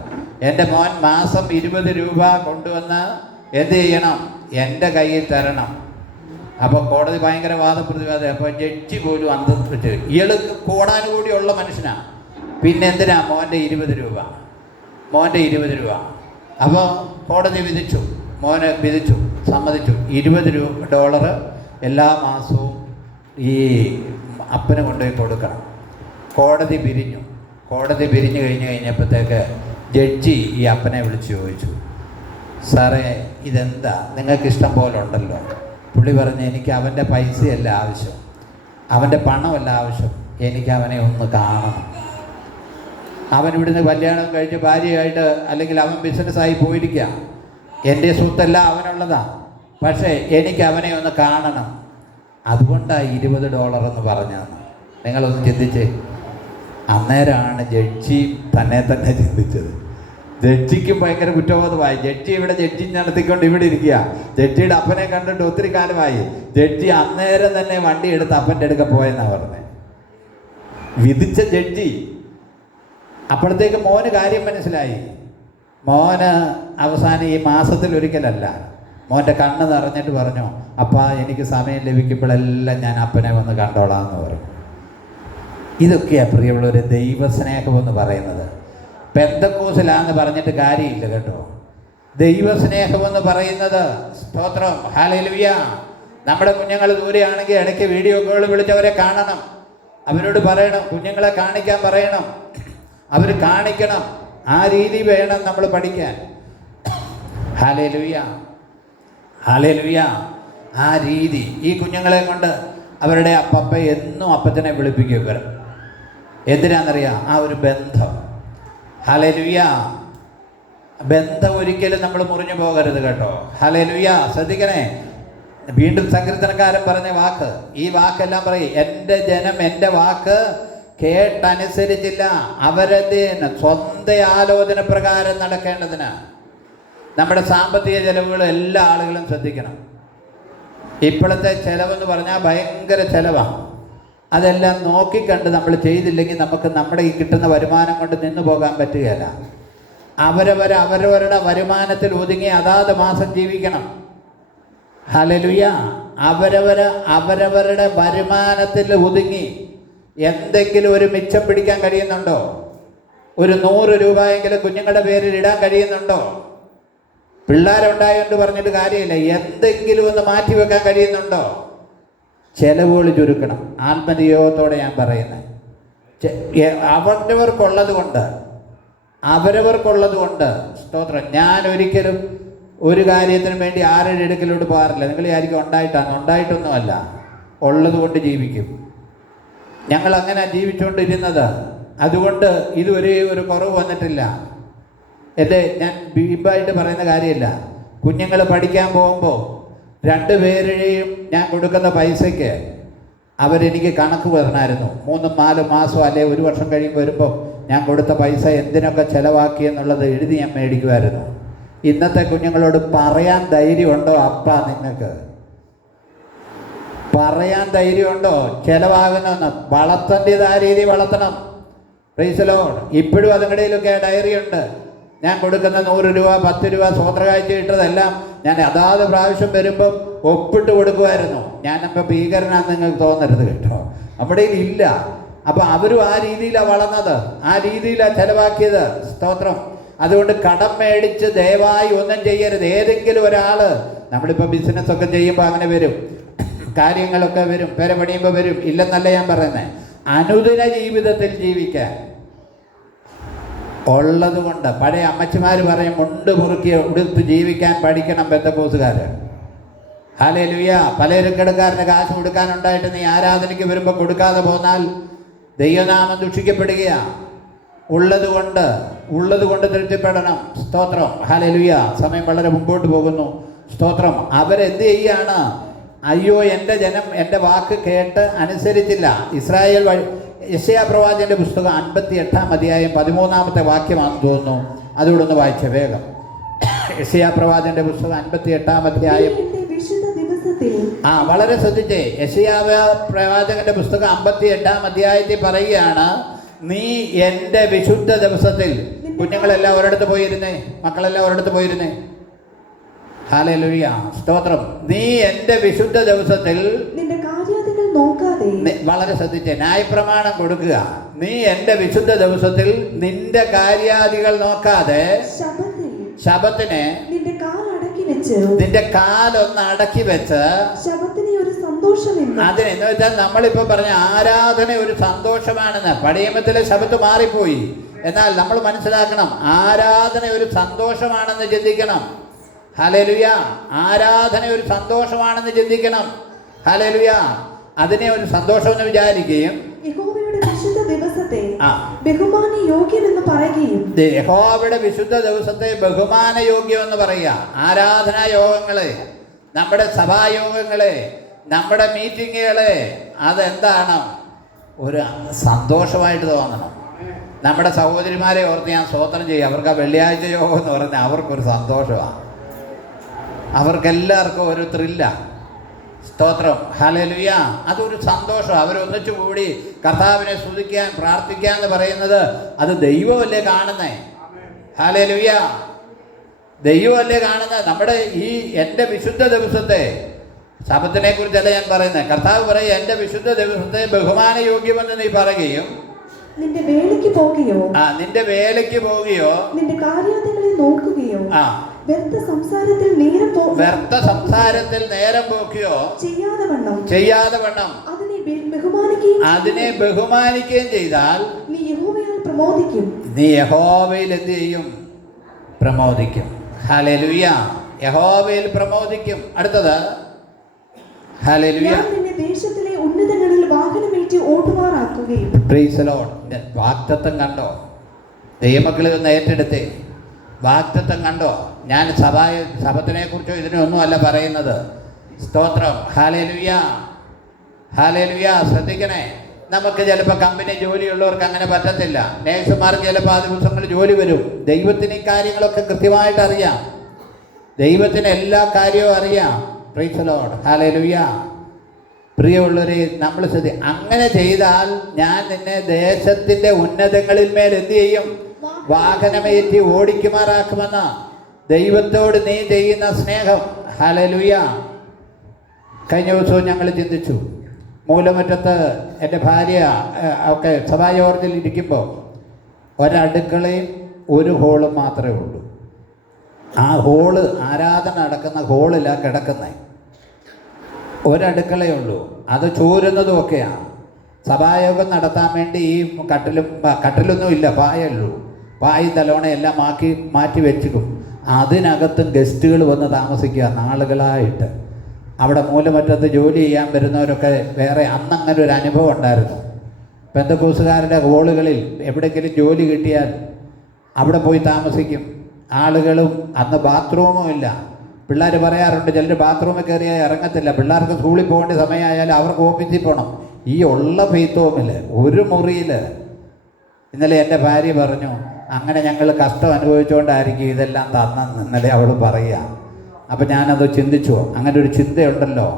എൻ്റെ മോൻ മാസം 20 രൂപ കൊണ്ടുവന്ന് എന്ത് ചെയ്യണം? എൻ്റെ കയ്യിൽ തരണം. അപ്പോൾ കോടതി ഭയങ്കര വാദപ്രതിവാദം. അപ്പോൾ ജഡ്ജി പോലും അന്തരിച്ച്, ഇയാൾ കോടാനുകൂടിയുള്ള മനുഷ്യനാണ്, പിന്നെ എന്തിനാ മോൻ്റെ 20 രൂപ? അപ്പോൾ കോടതി വിധിച്ചു, സമ്മതിച്ചു. $20 എല്ലാ മാസവും ഈ അപ്പന് കൊണ്ടുപോയി കൊടുക്കണം. കോടതി പിരിഞ്ഞു കഴിഞ്ഞപ്പോഴത്തേക്ക് ജഡ്ജി ഈ അപ്പനെ വിളിച്ച് ചോദിച്ചു, സാറേ ഇതെന്താ, നിങ്ങൾക്ക് ഇഷ്ടം പോലെ ഉണ്ടല്ലോ. പുള്ളി പറഞ്ഞ്, എനിക്ക് അവൻ്റെ പൈസയല്ല ആവശ്യം, അവൻ്റെ പണമല്ല ആവശ്യം, എനിക്ക് അവനെ ഒന്ന് കാണണം. അവൻ ഇവിടുന്ന് കല്യാണം കഴിച്ച് ഭാര്യയായിട്ട്, അല്ലെങ്കിൽ അവൻ ബിസിനസ്സായി പോയിരിക്കുക, എൻ്റെ സ്വത്തെല്ലാം അവനുള്ളതാണ്, പക്ഷേ എനിക്ക് അവനെ ഒന്ന് കാണണം. അതുകൊണ്ടാണ് $20 എന്ന് പറഞ്ഞതെന്ന്. നിങ്ങളൊന്ന് ചിന്തിച്ചേ. അന്നേരമാണ് ജഡ്ജി തന്നെ ചിന്തിച്ചത്. ജഡ്ജിക്കും ഭയങ്കര കുറ്റബോധമായി. ജഡ്ജി നടത്തിക്കൊണ്ട് ഇവിടെ ഇരിക്കുക. ജഡ്ജിയുടെ അപ്പനെ കണ്ടിട്ട് ഒത്തിരി കാലമായി. ജഡ്ജി അന്നേരം തന്നെ വണ്ടി എടുത്ത് അപ്പൻ്റെ അടുക്ക പോയെന്നാണ് പറഞ്ഞത്. വിധിച്ച ജഡ്ജി. അപ്പോഴത്തേക്ക് മോന് കാര്യം മനസ്സിലായി. മോന് അവസാനം ഈ മാസത്തിൽ ഒരിക്കലല്ല, മോൻ്റെ കണ്ണ് നിറഞ്ഞിട്ട് പറഞ്ഞു, അപ്പാ എനിക്ക് സമയം ലഭിക്കുമ്പോഴെല്ലാം ഞാൻ അപ്പനെ വന്ന് കണ്ടോളാം എന്ന് പറഞ്ഞു. ഇതൊക്കെയാണ് പ്രിയമുള്ളവരെ ദൈവസ്നേഹമെന്ന് പറയുന്നത്. പെന്തക്കോസിലാന്ന് പറഞ്ഞിട്ട് കാര്യമില്ല കേട്ടോ. ദൈവസ്നേഹമെന്ന് പറയുന്നത്, സ്തോത്രം, ഹല്ലേലൂയ. നമ്മുടെ കുഞ്ഞുങ്ങൾ ദൂരെയാണെങ്കിൽ ഇടയ്ക്ക് വീഡിയോ കോൾ വിളിച്ചവരെ കാണണം. അവരോട് പറയണം, കുഞ്ഞുങ്ങളെ കാണിക്കാൻ പറയണം. അവർ കാണിക്കണം. ആ രീതി വേണം നമ്മൾ പഠിക്കാൻ. ഹല്ലേലൂയ. ആ രീതി ഈ കുഞ്ഞുങ്ങളെ കൊണ്ട് അവരുടെ അപ്പപ്പ എന്നും അപ്പച്ചനെ വിളിപ്പിക്കും ഇവർ. എന്തിനാണെന്നറിയാം? ആ ഒരു ബന്ധം. ഹല്ലേലൂയ. ബന്ധം ഒരിക്കലും നമ്മൾ മുറിഞ്ഞു പോകരുത് കേട്ടോ. ഹല്ലേലൂയ. ശ്രദ്ധിക്കണേ. വീണ്ടും സങ്കീർത്തനക്കാരൻ പറഞ്ഞ വാക്ക്, ഈ വാക്കെല്ലാം പറയും, എൻ്റെ ജനം എൻ്റെ വാക്ക് കേട്ടനുസരിച്ചില്ല, അവരതിന് സ്വന്തം ആലോചന പ്രകാരം നടക്കേണ്ടതിന്. നമ്മുടെ സാമ്പത്തിക ചെലവുകൾ എല്ലാ ആളുകളും ശ്രദ്ധിക്കണം. ഇപ്പോഴത്തെ ചിലവെന്ന് പറഞ്ഞാൽ ഭയങ്കര ചിലവാണ്. അതെല്ലാം നോക്കിക്കണ്ട് നമ്മൾ ചെയ്തില്ലെങ്കിൽ നമുക്ക് നമ്മുടെ ഈ കിട്ടുന്ന വരുമാനം കൊണ്ട് നിന്നു പോകാൻ പറ്റുകയില്ല. അവരവരുടെ വരുമാനത്തിൽ ഒതുങ്ങി അതാത് മാസം ജീവിക്കണം. ഹല്ലേലൂയ. അവരവരുടെ വരുമാനത്തിൽ ഒതുങ്ങി എന്തെങ്കിലും ഒരു മിച്ചം പിടിക്കാൻ കഴിയുന്നുണ്ടോ? ഒരു 100 രൂപയെങ്കിലും കുഞ്ഞുങ്ങളുടെ പേരിൽ ഇടാൻ കഴിയുന്നുണ്ടോ? പിള്ളേരുണ്ടായോണ്ട് പറഞ്ഞിട്ട് കാര്യമില്ല. എന്തെങ്കിലും ഒന്ന് മാറ്റി വെക്കാൻ കഴിയുന്നുണ്ടോ? ചെലവുകൾ ചുരുക്കണം. ആത്മനിയോഗത്തോടെ ഞാൻ പറയുന്നത്, അവരവർക്കുള്ളത് കൊണ്ട് സ്തോത്രം. ഞാൻ ഒരിക്കലും ഒരു കാര്യത്തിനും വേണ്ടി ആരുടെ അടുക്കലോട്ട് പോകാറില്ല. നിങ്ങൾ ആയിരിക്കും ഉണ്ടായിട്ടൊന്നുമല്ല. ഉള്ളതുകൊണ്ട് ജീവിക്കും. ഞങ്ങൾ അങ്ങനെ ജീവിച്ചുകൊണ്ടിരുന്നത്. അതുകൊണ്ട് ഇതുവരെ ഒരു കുറവ് വന്നിട്ടില്ല. ഞാൻ ബീമ്പായിട്ട് പറയുന്ന കാര്യമില്ല. കുഞ്ഞുങ്ങൾ പഠിക്കാൻ പോകുമ്പോൾ 2 പേരുടെയും ഞാൻ കൊടുക്കുന്ന പൈസയ്ക്ക് അവരെനിക്ക് കണക്ക് പറഞ്ഞായിരുന്നു. 3-4 മാസം അല്ലെ 1 വർഷം കഴിയുമ്പോൾ വരുമ്പോൾ ഞാൻ കൊടുത്ത പൈസ എന്തിനൊക്കെ ചിലവാക്കി എന്നുള്ളത് എഴുതി ഞാൻ മേടിക്കുമായിരുന്നു. ഇന്നത്തെ കുഞ്ഞുങ്ങളോട് പറയാൻ ധൈര്യമുണ്ടോ? അപ്പ നിങ്ങൾക്ക് പറയാൻ ധൈര്യമുണ്ടോ ചിലവാകുന്നെന്ന്? വളർത്തേണ്ടത് ആ രീതി വളർത്തണം. Price the Lord. ഇപ്പോഴും അതുകടയിലൊക്കെ ഡയറി ഉണ്ട്. ഞാൻ കൊടുക്കുന്ന 100 രൂപ 10 രൂപ സ്വോത്രകാഴ്ച ഇട്ടതെല്ലാം ഞാൻ അതാത് പ്രാവശ്യം വരുമ്പം ഒപ്പിട്ട് കൊടുക്കുമായിരുന്നു. ഞാനപ്പോൾ ഭീകരനാണെന്ന് നിങ്ങൾക്ക് തോന്നരുത് കേട്ടോ. നമ്മുടെ ഇല്ല. അപ്പം അവരും ആ രീതിയിലാണ് വളർന്നത്, ആ രീതിയിലാണ് ചിലവാക്കിയത്. സ്തോത്രം. അതുകൊണ്ട് കടം മേടിച്ച് ദയവായി ഒന്നും ചെയ്യരുത്. ഏതെങ്കിലും ഒരാൾ, നമ്മളിപ്പോൾ ബിസിനസ്സൊക്കെ ചെയ്യുമ്പോൾ അങ്ങനെ വരും, കാര്യങ്ങളൊക്കെ വരും, പേര പണിയുമ്പോൾ വരും, ഇല്ലെന്നല്ല ഞാൻ പറയുന്നത്. അനുദിന ജീവിതത്തിൽ ജീവിക്കാൻ ഉള്ളത് കൊണ്ട് പഴയ അമ്മച്ചിമാർ പറയും, മുണ്ട് മുറുക്കി ഉടുത്ത് ജീവിക്കാൻ പഠിക്കണം പെന്തക്കോസുകാർ. ഹല്ലേലൂയ. പലചരക്കടക്കാരന് കാശ് കൊടുക്കാനുണ്ടായിട്ട് നീ ആരാധനയ്ക്ക് വരുമ്പോൾ കൊടുക്കാതെ പോന്നാൽ ദൈവനാമം ദുഷിക്കപ്പെടുകയാണ്. ഉള്ളത് കൊണ്ട് തൃപ്തിപ്പെടണം. സ്തോത്രം. ഹല്ലേലൂയ. സമയം വളരെ മുമ്പോട്ട് പോകുന്നു. സ്തോത്രം. അവരെന്ത് ചെയ്യാണ്? അയ്യോ, എൻ്റെ ജനം എൻ്റെ വാക്ക് കേട്ട് അനുസരിച്ചില്ല. ഇസ്രായേൽ യെശയ്യാ പ്രവാചകന്റെ പുസ്തകം 58-ാം അധ്യായം 13-ാമത്തെ വാക്യമാണെന്ന് തോന്നുന്നു. അതുകൂടെ ഒന്ന് വായിച്ച വേഗം. യെശയ്യാ പ്രവാചകന്റെ പുസ്തകം 58-ാം അധ്യായം. വളരെ ശ്രദ്ധിച്ചേ. യെശയ്യാ പ്രവാചകന്റെ പുസ്തകം 58-ാം അധ്യായത്തിൽ പറയുകയാണ്, നീ എൻ്റെ വിശുദ്ധ ദിവസത്തിൽ. കുഞ്ഞുങ്ങളെല്ലാം ഒരിടത്ത് പോയിരുന്നേ, മക്കളെല്ലാം ഒരിടത്ത് പോയിരുന്നേ. ഹല്ലേലൂയ. സ്തോത്രം. നീ എൻ്റെ വിശുദ്ധ ദിവസത്തിൽ വളരെ ശ്രദ്ധിച്ചേ, ന്യായപ്രമാണം കൊടുക്കുക. നീ എൻ്റെ വിശുദ്ധ ദിവസത്തിൽ നിന്റെ കാര്യാദികൾ നോക്കാതെ ശബത്തിനെ നിന്റെ കാലൊന്ന് അടക്കി വെച്ച് അതിനെന്ന് വെച്ചാൽ നമ്മളിപ്പോ പറഞ്ഞ ആരാധന ഒരു സന്തോഷമാണെന്ന്. പഴയമത്തിലെ ശബത്ത് മാറിപ്പോയി. എന്നാൽ നമ്മൾ മനസ്സിലാക്കണം, ആരാധന ഒരു സന്തോഷമാണെന്ന് ചിന്തിക്കണം. ഹല്ലേലൂയ. ആരാധന ഒരു സന്തോഷമാണെന്ന് ചിന്തിക്കണം. ഹല്ലേലൂയ. അതിനെ ഒരു സന്തോഷം എന്ന് വിചാരിക്കുകയും യഹോവയുടെ വിശുദ്ധ ദിവസത്തെ ബഹുമാനയോഗ്യം എന്ന് പറയുക. ആരാധനാ യോഗങ്ങള്, നമ്മുടെ സഭായോഗങ്ങള്, നമ്മുടെ മീറ്റിങ്ങുകള്, അതെന്താണ്? ഒരു സന്തോഷമായിട്ട് തോന്നണം. നമ്മുടെ സഹോദരിമാരെ ഓർത്ത് ഞാൻ സ്തോത്രം ചെയ്യും. അവർക്ക് ആ വെള്ളിയാഴ്ച യോഗം എന്ന് പറഞ്ഞാൽ അവർക്കൊരു സന്തോഷമാണ്. അവർക്കെല്ലാവർക്കും ഒരു ത്രില്ലാണ്. സ്തോത്രം. ഹല്ലേലൂയ. അതൊരു സന്തോഷം. അവരൊന്നിച്ചു കൂടി കർത്താവിനെ സ്തുതിക്കാൻ പ്രാർത്ഥിക്കാൻ എന്ന് പറയുന്നത് അത് ദൈവമല്ലേ കാണുന്നേ? ഹല്ലേലൂയ. ദൈവമല്ലേ കാണുന്നത്? നമ്മുടെ ഈ എൻ്റെ വിശുദ്ധ ദിവസത്തെ, ശബത്തിനെ കുറിച്ചല്ല ഞാൻ പറയുന്നത്. കർത്താവ് പറയും, എൻ്റെ വിശുദ്ധ ദിവസത്തെ ബഹുമാനയോഗ്യമെന്ന് നീ പറയുകയും നിന്റെ വേലയ്ക്ക് പോകുകയോ നിന്റെ വേലയ്ക്ക് പോകുകയോ നിന്റെ കാര്യാദികളെ നോക്കുകയോ വ്യർത്ഥ സംസാരത്തിൽ നേരം പോക്കുകയോ ചെയ്യാതെ വണ്ണം അതിനെ ബഹുമാനിക്കുകയും ചെയ്താൽ നീ യഹോവയിൽ എന്ത് ചെയ്യും? പ്രമോദിക്കും. ഹല്ലേലൂയ. യഹോവയിൽ പ്രമോദിക്കും. അടുത്തത് ഹല്ലേലൂയ. ദേശത്തിലെ ഉന്നതങ്ങളിൽ വാഹനമേറ്റി ഓട്ടുമാറാക്കുകയും. Praise the Lord. വാഗ്ദത്തം കണ്ടോ? ദൈവമക്കളിൽ ഒന്ന് ഏറ്റെടുത്തേ. വാഗ്ദത്തം കണ്ടോ? ഞാൻ ശബത്തിനെ കുറിച്ചോ ഇതിനൊന്നും അല്ല പറയുന്നത്. സ്തോത്രം. ഹല്ലേലൂയ. ഹല്ലേലൂയ. ശ്രദ്ധിക്കണേ. നമുക്ക് ചിലപ്പോൾ കമ്പനി ജോലിയുള്ളവർക്ക് അങ്ങനെ പറ്റത്തില്ല. നേഴ്സുമാർക്ക് ചിലപ്പോൾ ആ ദിവസങ്ങളിൽ ജോലി വരും. ദൈവത്തിന് ഈ കാര്യങ്ങളൊക്കെ കൃത്യമായിട്ട് അറിയാം. ദൈവത്തിന് എല്ലാ കാര്യവും അറിയാം. Price the Lord. ഹല്ലേലൂയ. പ്രിയമുള്ളവരെ, നമ്മൾ അങ്ങനെ ചെയ്താൽ ഞാൻ നിന്നെ ദേശത്തിൻ്റെ ഉന്നതങ്ങളിൽ മേൽ എന്ത് ചെയ്യും? വാഹനമേറ്റി ഓടിക്കുമാറാക്കുമെന്ന ദൈവത്തോട് നീ ചെയ്യുന്ന സ്നേഹം. ഹല്ലേലൂയ. കഴിഞ്ഞ ദിവസവും ഞങ്ങൾ ചിന്തിച്ചു. മൂലമറ്റത്ത് എൻ്റെ ഭാര്യ ഒക്കെ സഭായോഗത്തിൽ ഇരിക്കുമ്പോൾ ഒരടുക്കളയും ഒരു ഹോളും മാത്രമേ ഉള്ളൂ. ആ ഹോള്, ആരാധന നടക്കുന്ന ഹോളിലാണ് കിടക്കുന്നത്. ഒരടുക്കളയേ ഉള്ളൂ. അത് ചോരുന്നതും ഒക്കെയാണ്. സഭായോഗം നടത്താൻ വേണ്ടി ഈ കട്ടിലൊന്നും ഇല്ല, പായുള്ളൂ. പായും തലോണയെല്ലാം മാറ്റി വെച്ചിട്ടും അതിനകത്തും ഗസ്റ്റുകൾ വന്ന് താമസിക്കുക നാളുകളായിട്ട്. അവിടെ മൂലമറ്റത്ത് ജോലി ചെയ്യാൻ വരുന്നവരൊക്കെ വേറെ അന്നങ്ങനെ ഒരു അനുഭവം ഉണ്ടായിരുന്നു. പെന്തക്കോസുകാരുടെ ഹോളുകളിൽ എവിടെയെങ്കിലും ജോലി കിട്ടിയാൽ അവിടെ പോയി താമസിക്കും. ആളുകളും അന്ന് ബാത്റൂമും ഇല്ല. പിള്ളേർ പറയാറുണ്ട്, ചിലർ ബാത്റൂമിൽ കയറിയാൽ ഇറങ്ങത്തില്ല. പിള്ളേർക്ക് സ്കൂളിൽ പോകേണ്ട സമയമായാൽ അവർക്ക് ഓഫീസിൽ പോകണം. ഈ ഉള്ള ഫെയ്ത്തോമിൽ ഒരു മുറിയിൽ. ഇന്നലെ എൻ്റെ ഭാര്യ പറഞ്ഞു, അങ്ങനെ ഞങ്ങൾ കഷ്ടം അനുഭവിച്ചുകൊണ്ടായിരിക്കും ഇതെല്ലാം തന്നെന്ന് ഇന്നലെ അവൾ പറയുക. അപ്പം ഞാനത് ചിന്തിച്ചു, അങ്ങനെ ഒരു ചിന്തയുണ്ടല്ലോ.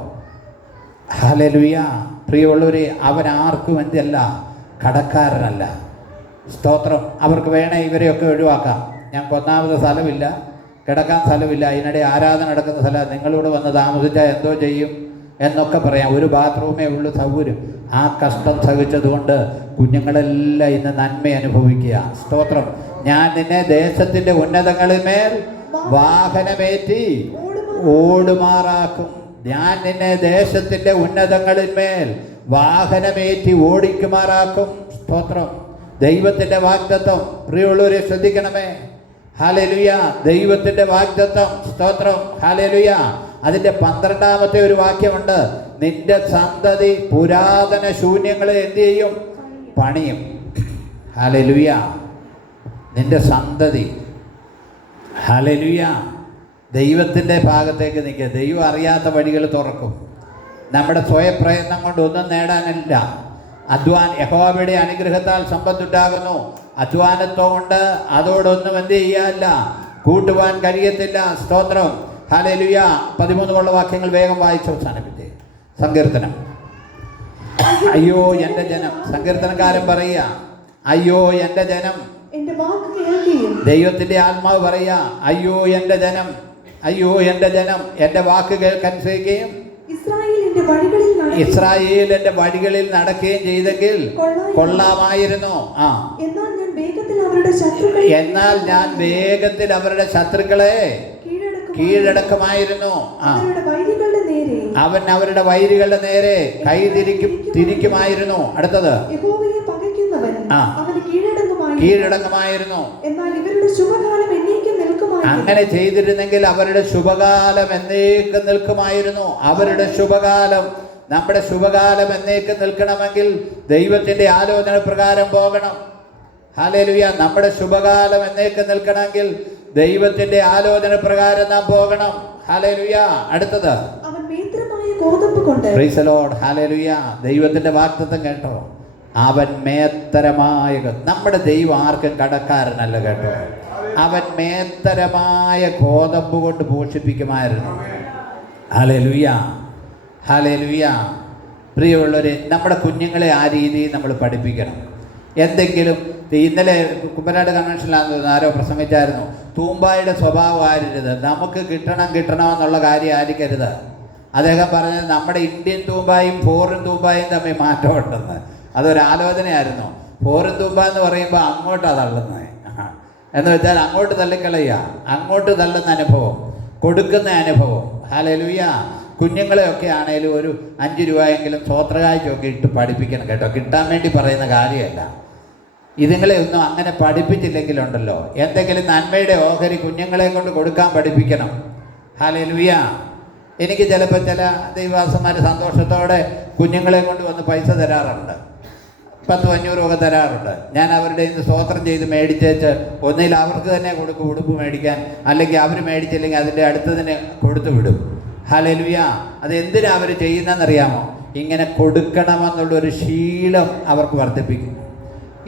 ഹല്ലേലൂയ. പ്രിയമുള്ളവരെ, അവൻ ആർക്കും എന്തല്ല, കടക്കാരനല്ല. സ്തോത്രം. അവർക്ക് വേണേ ഇവരെയൊക്കെ ഒഴിവാക്കാം. ഞങ്ങൾക്ക് ഒന്നാമത് സ്ഥലമില്ല, കിടക്കാൻ സ്ഥലമില്ല, ഇതിനിടെ ആരാധന നടക്കുന്ന സ്ഥലം, നിങ്ങളിവിടെ വന്ന് താമസിച്ചാൽ എന്തോ ചെയ്യും എന്നൊക്കെ പറയാം. ഒരു ബാത്റൂമേ ഉള്ളൂ സൗകര്യം. ആ കഷ്ടം സഹിച്ചതുകൊണ്ട് കുഞ്ഞുങ്ങളെല്ലാം ഇന്ന് നന്മ അനുഭവിക്കുക. സ്തോത്രം. ഞാൻ നിന്നെ ദേശത്തിൻ്റെ ഉന്നതങ്ങളിന്മേൽ വാഹനമേറ്റി ഓടുമാറാക്കും. ഞാൻ നിന്നെ ദേശത്തിൻ്റെ ഉന്നതങ്ങളിന്മേൽ വാഹനമേറ്റി ഓടിക്കുമാറാക്കും. സ്തോത്രം. ദൈവത്തിൻ്റെ വാഗ്ദത്തം. പ്രിയമുള്ളവരെ ശ്രദ്ധിക്കണമേ. ഹല്ലേലൂയ. ദൈവത്തിൻ്റെ വാഗ്ദത്തം. സ്തോത്രം. ഹല്ലേലൂയ. അതിൻ്റെ 12ാമത്തെ ഒരു വാക്യമുണ്ട്. നിന്റെ സന്തതി പുരാതന ശൂന്യങ്ങളെ എന്ത് ചെയ്യും? പണിയും. ഹല്ലേലൂയ. നിന്റെ സന്തതി. ഹല്ലേലൂയ. ദൈവത്തിൻ്റെ ഭാഗത്തേക്ക് നിൽക്കുക. ദൈവം അറിയാത്ത വഴികൾ തുറക്കും. നമ്മുടെ സ്വയപ്രയത്നം കൊണ്ട് ഒന്നും നേടാനില്ല. യഹോവയുടെ അനുഗ്രഹത്താൽ സമ്പത്തുണ്ടാകുന്നു. അധ്വാനത്തോണ്ട് അതോടൊന്നും എന്ത് ചെയ്യാനില്ല, കൂട്ടുവാൻ കഴിയത്തില്ല. സ്തോത്രം. ഹല്ലേലൂയ. 13 വാക്യങ്ങൾ വേഗം വായിച്ച് അവസാനിപ്പിച്ചേ. സങ്കീർത്തനം. അയ്യോ എൻ്റെ ജനം. സങ്കീർത്തനക്കാരൻ പറയുക, അയ്യോ എൻ്റെ ജനം. ദൈവത്തിൻ്റെ ആത്മാവ് പറയുക, അയ്യോ എൻ്റെ ജനം, അയ്യോ എൻ്റെ ജനം, എൻ്റെ വാക്ക് കേൾക്കനുസരിക്കുകയും ഇസ്രായേൽ എൻ്റെ വഴികളിൽ നടക്കുകയും ചെയ്തെങ്കിൽ കൊള്ളാമായിരുന്നു. എന്നാൽ ഞാൻ വേഗത്തിൽ അവരുടെ ശത്രുക്കളെ കീഴടക്കുമായിരുന്നു. അവൻ അവരുടെ വൈരികളുടെ നേരെ കൈ തിരിക്കുമായിരുന്നു. അടുത്തത്, കീഴടങ്ങുമായിരുന്നു. അങ്ങനെ ചെയ്തിരുന്നെങ്കിൽ അവരുടെ ശുഭകാലം എന്നേക്കും നിൽക്കുമായിരുന്നു. അവരുടെ ശുഭകാലം, നമ്മുടെ ശുഭകാലം എന്നേക്കും നിൽക്കണമെങ്കിൽ ദൈവത്തിൻ്റെ ആലോചന പ്രകാരം പോകണം. ഹല്ലേലൂയ. നമ്മുടെ ശുഭകാലം എന്നേക്കും നിൽക്കണമെങ്കിൽ ദൈവത്തിൻ്റെ ആലോചന പ്രകാരം നാം പോകണം. ഹല്ലേലൂയ. അടുത്തത്, പ്രൈസ് ദി ലോർഡ്. ഹല്ലേലൂയ. ദൈവത്തിൻ്റെ വാഗ്ദത്തം കേട്ടോ. അവൻ മേത്തരമായ, നമ്മുടെ ദൈവം ആർക്കും കടക്കാരനല്ല കേട്ടോ. അവൻ മേത്തരമായ ഗോതമ്പ് കൊണ്ട് പോഷിപ്പിക്കുമായിരുന്നു. ഹല്ലേലൂയ. ഹല്ലേലൂയ. പ്രിയമുള്ളവരെ, നമ്മുടെ കുഞ്ഞുങ്ങളെ ആ രീതിയിൽ നമ്മൾ പഠിപ്പിക്കണം. എന്തെങ്കിലും ഇന്നലെ കുമ്പനാട് കൺവെൻഷനിലാണെന്ന് ആരോ പ്രസംഗിച്ചായിരുന്നു, തൂമ്പായുടെ സ്വഭാവം ആയിരുന്നത്. നമുക്ക് കിട്ടണമെന്നുള്ള കാര്യം ആയിരിക്കരുത്. അദ്ദേഹം പറഞ്ഞത് നമ്മുടെ ഇന്ത്യൻ തൂമ്പായും ഫോറിൻ തൂമ്പായും തമ്മിൽ മാറ്റമുണ്ടെന്ന്. അതൊരാലോചനയായിരുന്നു. ഫോറിൻ തൂമ്പ എന്ന് പറയുമ്പോൾ അങ്ങോട്ടാണ് തള്ളുന്നത്. എന്ന് വെച്ചാൽ അങ്ങോട്ട് തള്ളിക്കളയുക, അങ്ങോട്ട് തള്ളുന്ന അനുഭവം, കൊടുക്കുന്ന അനുഭവം. ഹല്ലേലൂയ. കുഞ്ഞുങ്ങളെയൊക്കെ ആണെങ്കിലും ഒരു 5 രൂപയെങ്കിലും സ്വോത്രകാഴ്ചയൊക്കെ ഇട്ട് പഠിപ്പിക്കണം കേട്ടോ. കിട്ടാൻ വേണ്ടി പറയുന്ന കാര്യമല്ല. ഇതുങ്ങളെ ഒന്നും അങ്ങനെ പഠിപ്പിച്ചില്ലെങ്കിലുണ്ടല്ലോ, എന്തെങ്കിലും നന്മയുടെ ഓഹരി കുഞ്ഞുങ്ങളെ കൊണ്ട് കൊടുക്കാൻ പഠിപ്പിക്കണം. ഹല്ലേലൂയ. എനിക്ക് ചിലപ്പോൾ ചില ദൈവദാസന്മാർ സന്തോഷത്തോടെ കുഞ്ഞുങ്ങളെ കൊണ്ട് വന്ന് പൈസ തരാറുണ്ട്. 10-500 ഒക്കെ തരാറുണ്ട്. ഞാൻ അവരുടെ ഇന്ന് സ്തോത്രം ചെയ്ത് മേടിച്ചേച്ച് ഒന്നിൽ അവർക്ക് തന്നെ കൊടുക്കും ഉടുപ്പ് മേടിക്കാൻ, അല്ലെങ്കിൽ അവർ മേടിച്ചില്ലെങ്കിൽ അതിൻ്റെ അടുത്തതിന് കൊടുത്തു വിടും. ഹല്ലേലൂയ. അത് എന്തിനാ അവർ ചെയ്യുന്നതെന്നറിയാമോ? ഇങ്ങനെ കൊടുക്കണമെന്നുള്ളൊരു ശീലം അവർക്ക് വർദ്ധിപ്പിക്കും.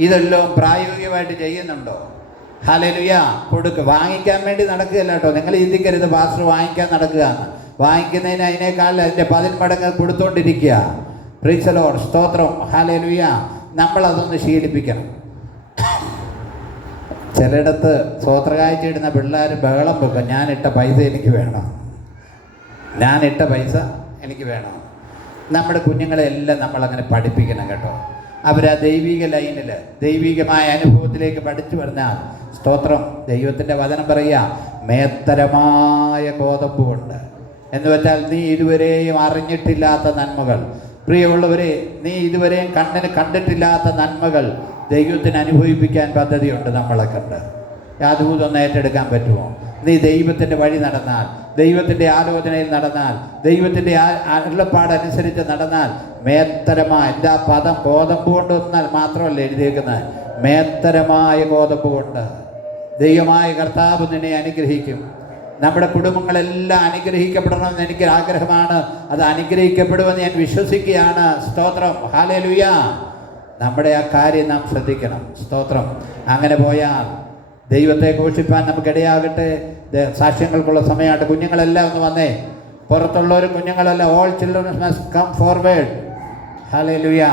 ഇതെല്ലാം പ്രായോഗികമായിട്ട് ചെയ്യുന്നുണ്ടോ? ഹല്ലേലൂയ. വാങ്ങിക്കാൻ വേണ്ടി നടക്കുകയല്ല കേട്ടോ. നിങ്ങൾ ചിന്തിക്കരുത് പാസ്റ്റർ വാങ്ങിക്കാൻ നടക്കുകയാണ്. വാങ്ങിക്കുന്നതിന് അതിനേക്കാൾ അതിൻ്റെ 10 മടങ്ങ് കൊടുത്തുകൊണ്ടിരിക്കുക. Praise the Lord. സ്തോത്രം. ഹല്ലേലൂയ. നമ്മളതൊന്ന് ശീലിപ്പിക്കണം. ചിലയിടത്ത് സ്വോത്രകാഴ്ച ഇടുന്ന പിള്ളേർ ബഹളം വെക്കും, ഞാനിട്ട പൈസ എനിക്ക് വേണം, ഞാനിട്ട പൈസ എനിക്ക് വേണം. നമ്മുടെ കുഞ്ഞുങ്ങളെല്ലാം നമ്മളങ്ങനെ പഠിപ്പിക്കണം കേട്ടോ. അവരാ ദൈവിക ലൈനിൽ, ദൈവികമായ അനുഭവത്തിലേക്ക് പഠിച്ചു വരുന്നാൽ, സ്തോത്രം, ദൈവത്തിൻ്റെ വചനം പറയുക, മേത്തരമായ ഗോതമ്പ് കൊണ്ട്, എന്ന് വെച്ചാൽ നീ ഇതുവരെയും അറിഞ്ഞിട്ടില്ലാത്ത നന്മകൾ. പ്രിയമുള്ളവരെ, നീ ഇതുവരെയും കണ്ണിന് കണ്ടിട്ടില്ലാത്ത നന്മകൾ ദൈവത്തിന് അനുഭവിപ്പിക്കാൻ പദ്ധതിയുണ്ട് നമ്മളെ കണ്ട്. യാതൊന്നും ഏറ്റെടുക്കാൻ പറ്റുമോ? നീ ദൈവത്തിൻ്റെ വഴി നടന്നാൽ, ദൈവത്തിൻ്റെ ആലോചനയിൽ നടന്നാൽ, ദൈവത്തിൻ്റെ അരുളപ്പാടനുസരിച്ച് നടന്നാൽ, മേത്തരമായ എൻ്റെ ആ പദം ഗോതമ്പ് കൊണ്ട് വന്നാൽ മാത്രമല്ല എഴുതിയേക്കുന്നത്, മേത്തരമായ ഗോതമ്പ് കൊണ്ട് ദൈവമായ കർത്താവ് നിന്നെ അനുഗ്രഹിക്കും. നമ്മുടെ കുടുംബങ്ങളെല്ലാം അനുഗ്രഹിക്കപ്പെടണമെന്ന് എനിക്ക് ആഗ്രഹമാണ്. അത് അനുഗ്രഹിക്കപ്പെടുമെന്ന് ഞാൻ വിശ്വസിക്കുകയാണ്. സ്തോത്രം, ഹല്ലേലൂയ. നമ്മുടെ ആ കാര്യം നാം ശ്രദ്ധിക്കണം. സ്തോത്രം. അങ്ങനെ പോയാൽ ദൈവത്തെ ഘോഷിപ്പാൻ നമുക്കിടയാകട്ടെ. സാക്ഷ്യങ്ങൾക്കുള്ള സമയമായിട്ട് കുഞ്ഞുങ്ങളെല്ലാം ഒന്ന് വന്നേ. പുറത്തുള്ളവരും കുഞ്ഞുങ്ങളെല്ലാം, all children must come forward. Hallelujah.